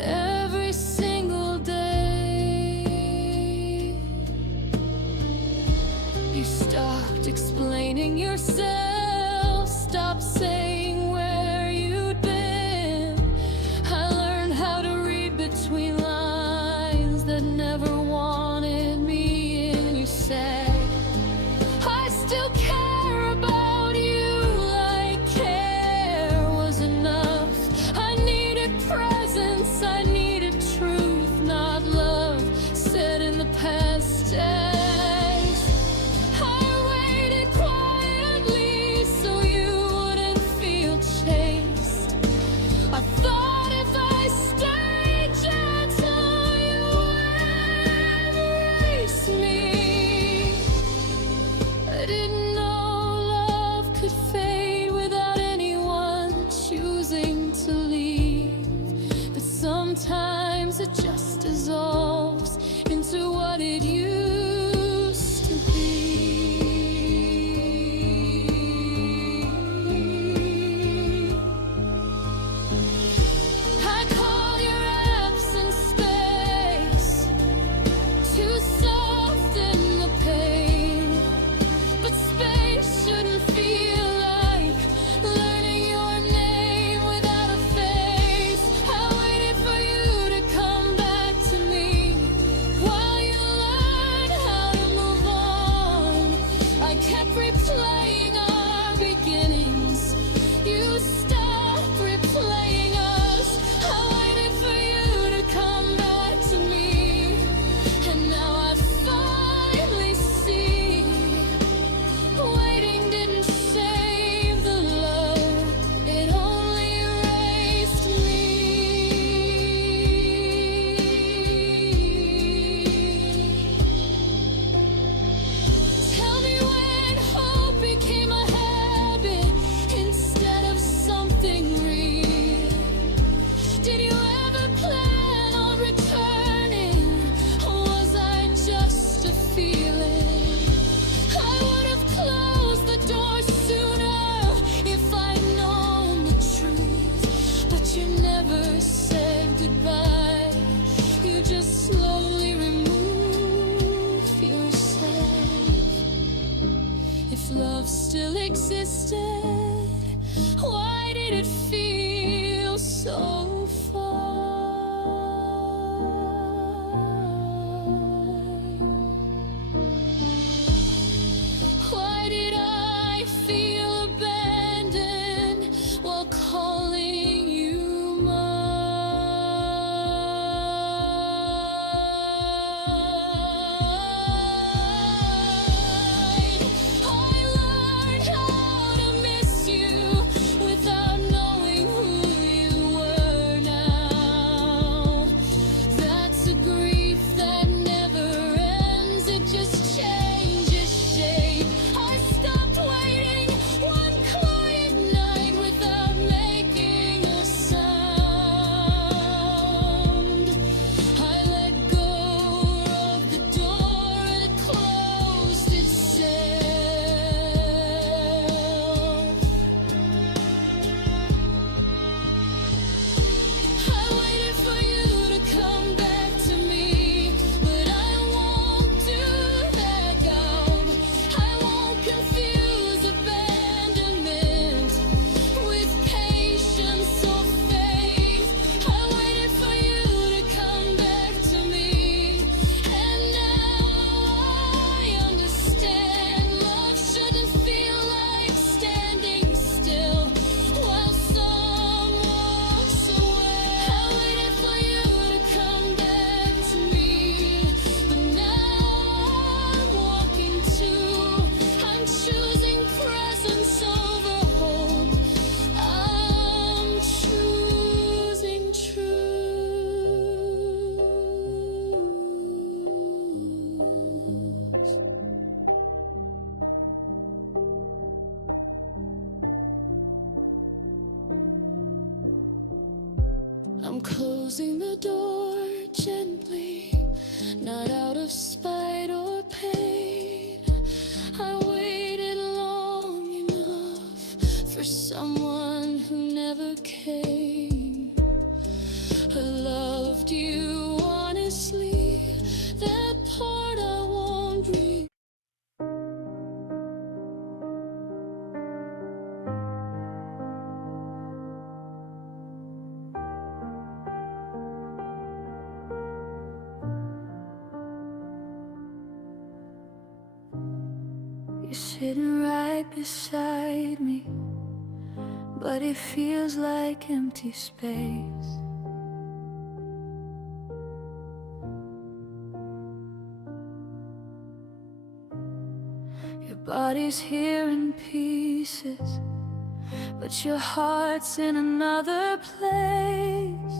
every single day. You stopped explaining yourself, stopped saying where you'd been. I learned how to read between lines that never wanted me in. You said, I still care about you, like care was enough. I needed presence, I needed truth, not love said in the past tense. I waited quietly so you wouldn't feel chased. I thought if I stayed gentle, you would embrace me. I didn't know love could fade without anyone choosing to leave. But sometimes it just dissolves into what it used to be. I called your absence space to soften the pain, but space shouldn't feel like learning your name without a face. I waited for you to come back to me while you learned how to move on. I kept replaying our beginnings. You stopped replaying us. I waited for you to come back to me, and now I finally see. Waiting didn't save the love, it only erased me. Tell me when hope became a habit instead of something real. Did you ever plan on returning, or was I just a feeling? I would have closed the door sooner if I'd known the truth, but you never said goodbye. You just slowly remove yourself. If love still existed, why did it feel so far? Why did I feel abandoned while calling you mine? I learned how to miss you without knowing who you were now. That's a grief that never ends, it just changes shape. I stopped waiting one quiet night without making a sound. I let go of the door and it closed itself. I waited for you to come back to me, but I won't do that, God. I won't confuse abandonment with patience or faith. I waited for you to come back to me, and now I understand love shouldn't feel like standing still while someone walks away. I waited for you to come back to me, but now I'm walking too. I'm choosing presence over hope. I'm choosing truth. I'm closing the door gently, not out of spite or pain. I wait someone who never came, who loved you honestly. That part I won't read. You're sitting right beside me, but it feels like empty space. Your body's here in pieces, but your heart's in another place.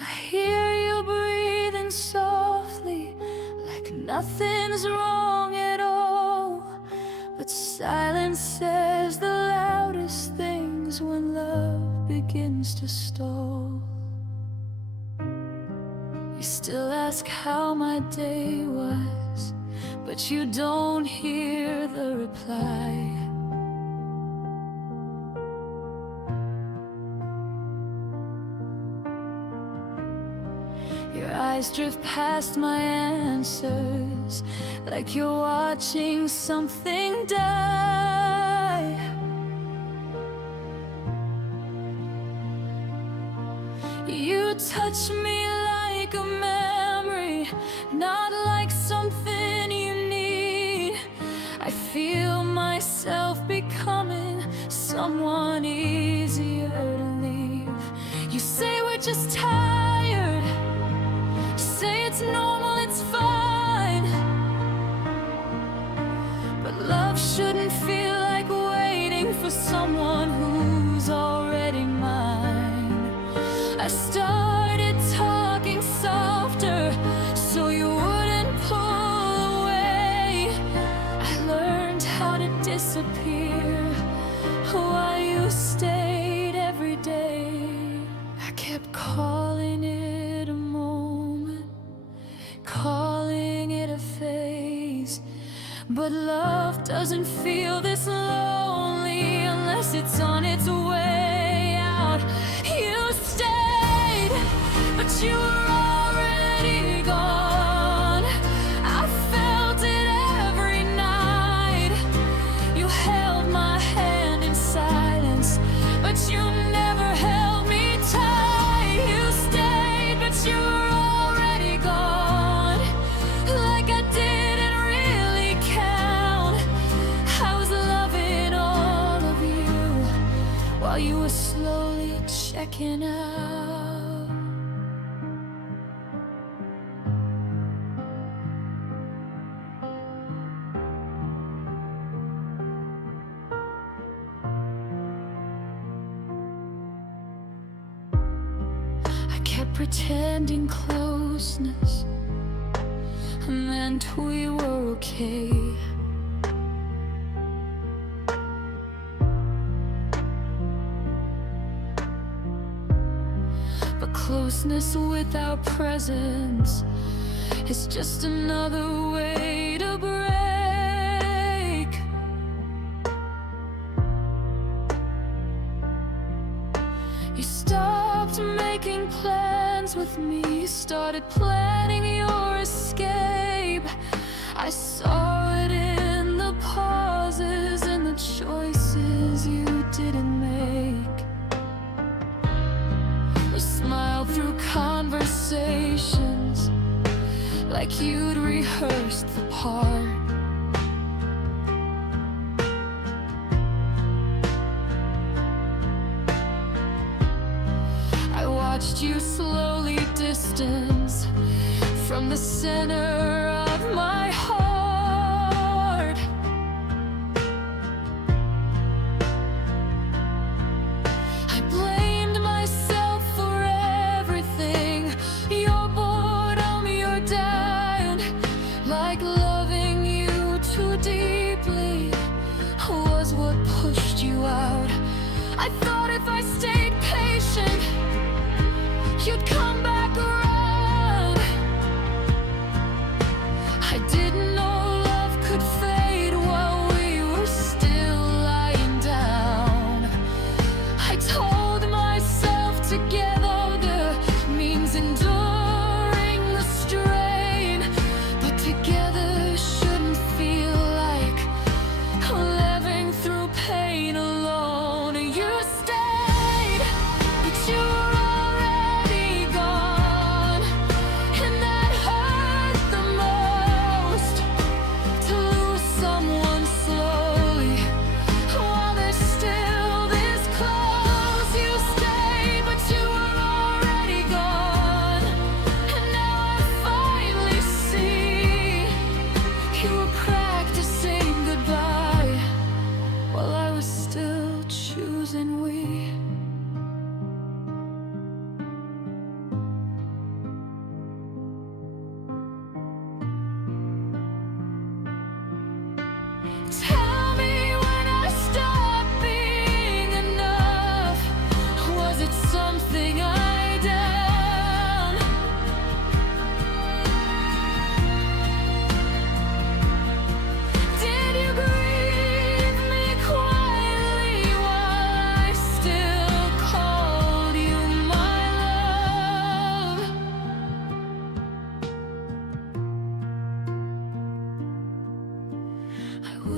I hear you breathing softly, like nothing's wrong at all. But silence says the loudest things when love begins to stall. You still ask how my day was, but you don't hear the reply. Your eyes drift past my answers, like you're watching something die. You touch me like a memory, not like something you need. I feel myself becoming someone easier to leave. You say we're just tired, say it's normal, it's fine. But love shouldn't feel like waiting for someone who's already mine. I started talking softer so you wouldn't pull away. I learned how to disappear while you stayed every day. I kept calling it a moment, calling it a phase. But love doesn't feel this lonely unless it's on its way out. You stayed, but you were already gone. I felt it every night. You held my hand in silence, but you never held me tight. You stayed, but you were already gone. Like I didn't really count. I was loving all of you while you were slowly checking out. I kept pretending closeness meant we were okay. But closeness without presence is just another way to break. You stopped making plans with me, started planning your escape. I saw it in the pauses and the choices you didn't make. We smiled through conversations like you'd rehearsed the part. I watched you slowly distance from the center of my heart. I blamed myself for everything, your boredom, your doubt. Like loving you too deeply was what pushed you out. I thought if I stayed patient, you'd come back around.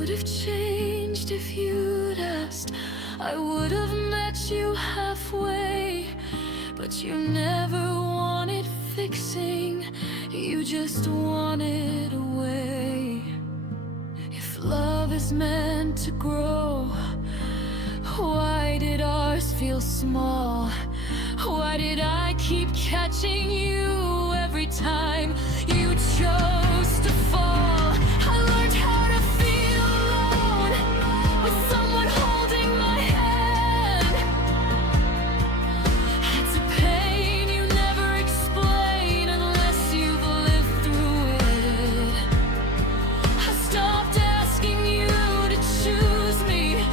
would have changed if you'd asked. I would have met you halfway, but you never wanted fixing. You just wanted a way. If love is meant to grow, why did ours feel small? Why did I keep catching you every time you chose to fall? I learned how to feel alone with someone holding my hand. It's a pain you never explain unless you've lived through it. I stopped asking you to choose me,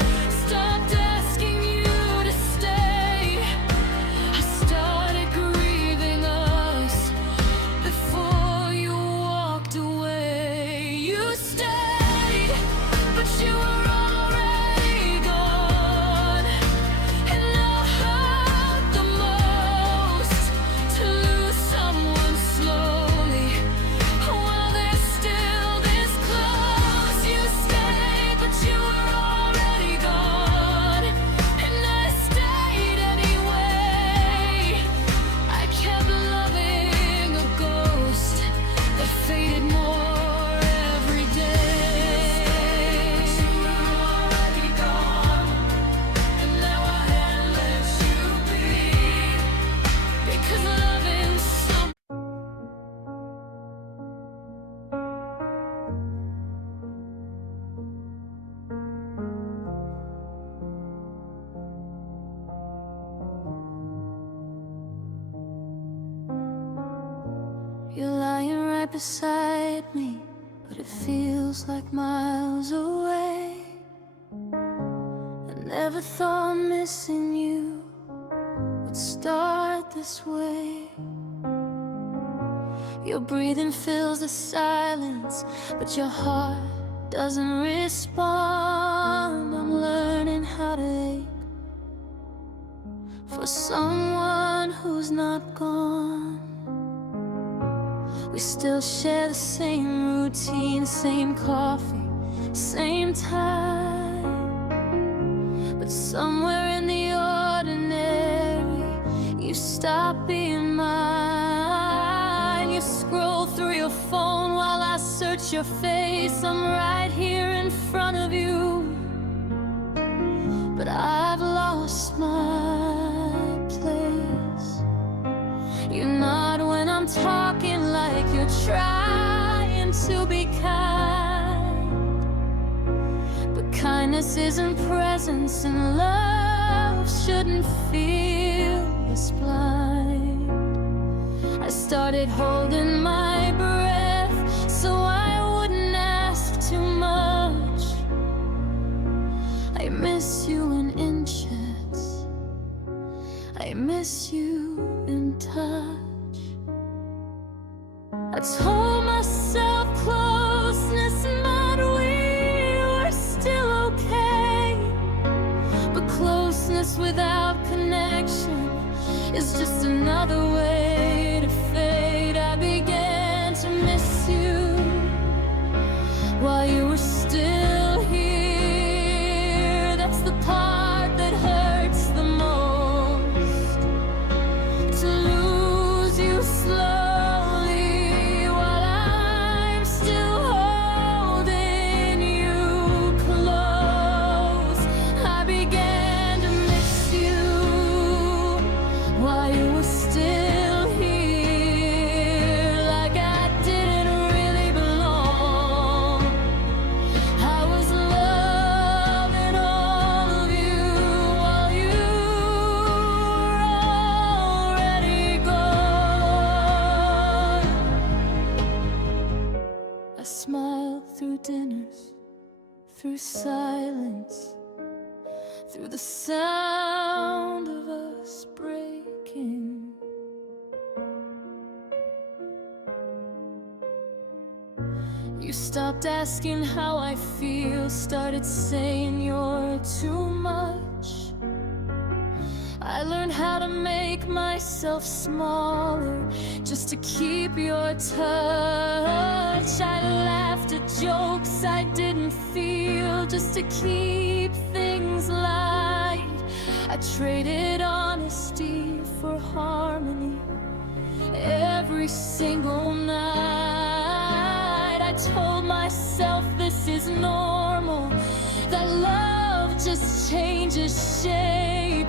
stopped asking you to stay. I started grieving us before you walked away. You stayed, but you were already gone. And I hurt the most to lose someone slowly while they're still this close. You stayed, but you were already gone. And I stayed anyway. I kept loving a ghost that faded more every day. You were already gone, and now I had let you be. Because loving someone You're lying right beside me, but it feels like miles away. I never thought missing you would start this way. Your breathing fills the silence, but your heart doesn't respond. I'm learning how to ache for someone who's not gone. We still share the same routine, same coffee, same time. But somewhere in the ordinary, you stop being mine. You scroll through your phone while I search your face. I'm right here in front of you, but I've lost my place. You're not when I'm talking like you're trying to be kind. But kindness isn't presence, and love shouldn't feel this blind. I started holding my breath so I wouldn't ask too much. I miss you in inches, I miss you in touch. I told myself closeness meant we were still okay, but closeness without connection is just another way to fade. I began to miss you while you were still here. That's the part that hurts the most, to lose you slowly while I'm still holding you close. I began to miss you while you were still here, like I didn't really belong. I was loving all of you while you were already gone. I smiled through dinners, through silence, through the sound of us breaking. You stopped asking how I feel, started saying you're too much. I learned how to make myself smaller just to keep your touch. I laughed at jokes I didn't feel just to keep things light. I traded honesty for harmony every single night. I told myself this is normal, that love just changes shape.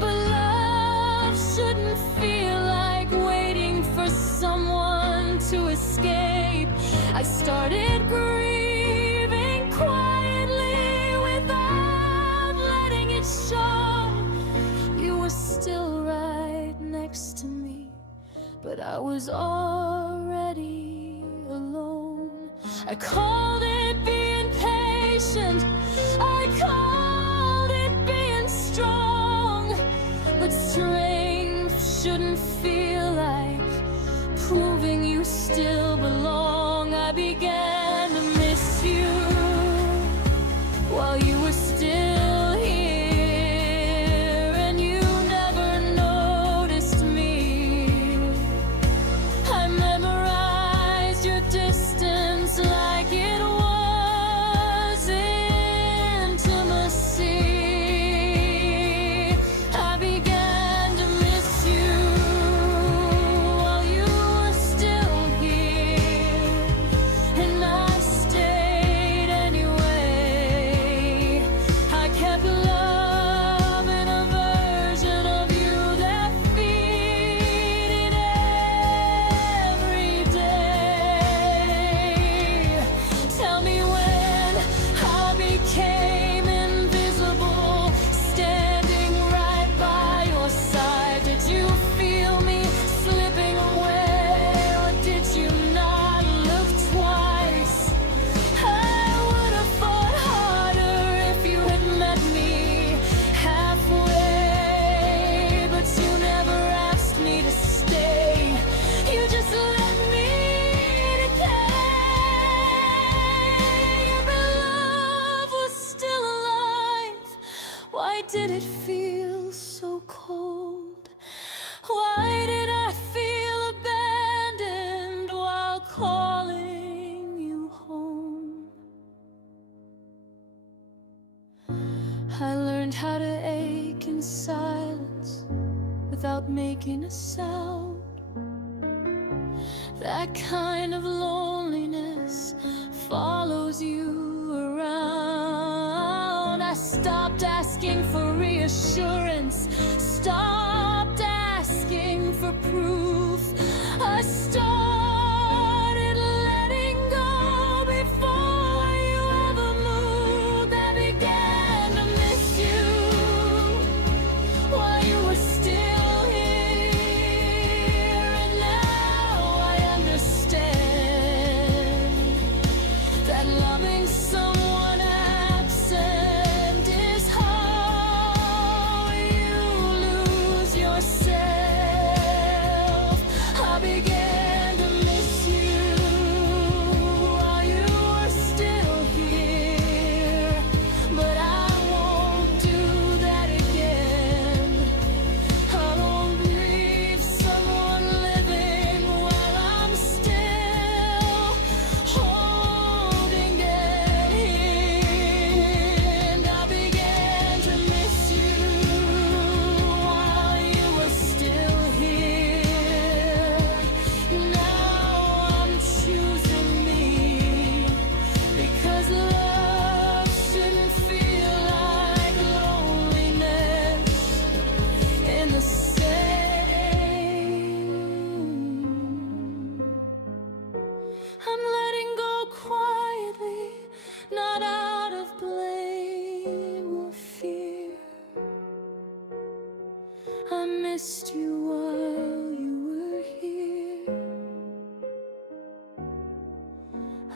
But love shouldn't feel like waiting for someone to escape. I started grieving quietly without letting it show. You were still right next to me, but I was already alone. I called it being patient, I called it being strong. But strength shouldn't feel like proving you still belong. I began to miss you while you were still here, and you never noticed me. I memorized your distance like it was intimacy. I began to miss you while you were still here, and I stayed anyway. I kept loving a version of you that faded every day. Tell me when I became invisible, standing right by your side. Did you feel me slipping away, or did you not look twice? I would have fought harder if you had met me halfway, but you never asked me to stay. You just let me decay. But love was still alive. Why did it feel so cold? Why did I feel abandoned while calling you home? I learned how to ache in silence without making a sound. That kind of loneliness follows you around. I stopped asking for reassurance, stopped asking for proof. I started letting go before you ever moved. I began to miss you while you were still here, and now I understand that loving someone absent is how you lose yourself. I began to miss you while you were still here, but I won't do that again. I won't grieve someone living while I'm still holding that hand. I began to miss you while you were still here. Now I'm choosing me, because love shouldn't feel like loneliness in the same. I'm letting go quietly, not out of blame or fear. I missed you while you were here.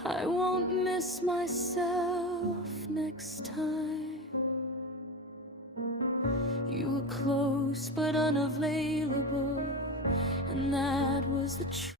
I won't miss myself next time. You were close but unavailable, and that was the truth.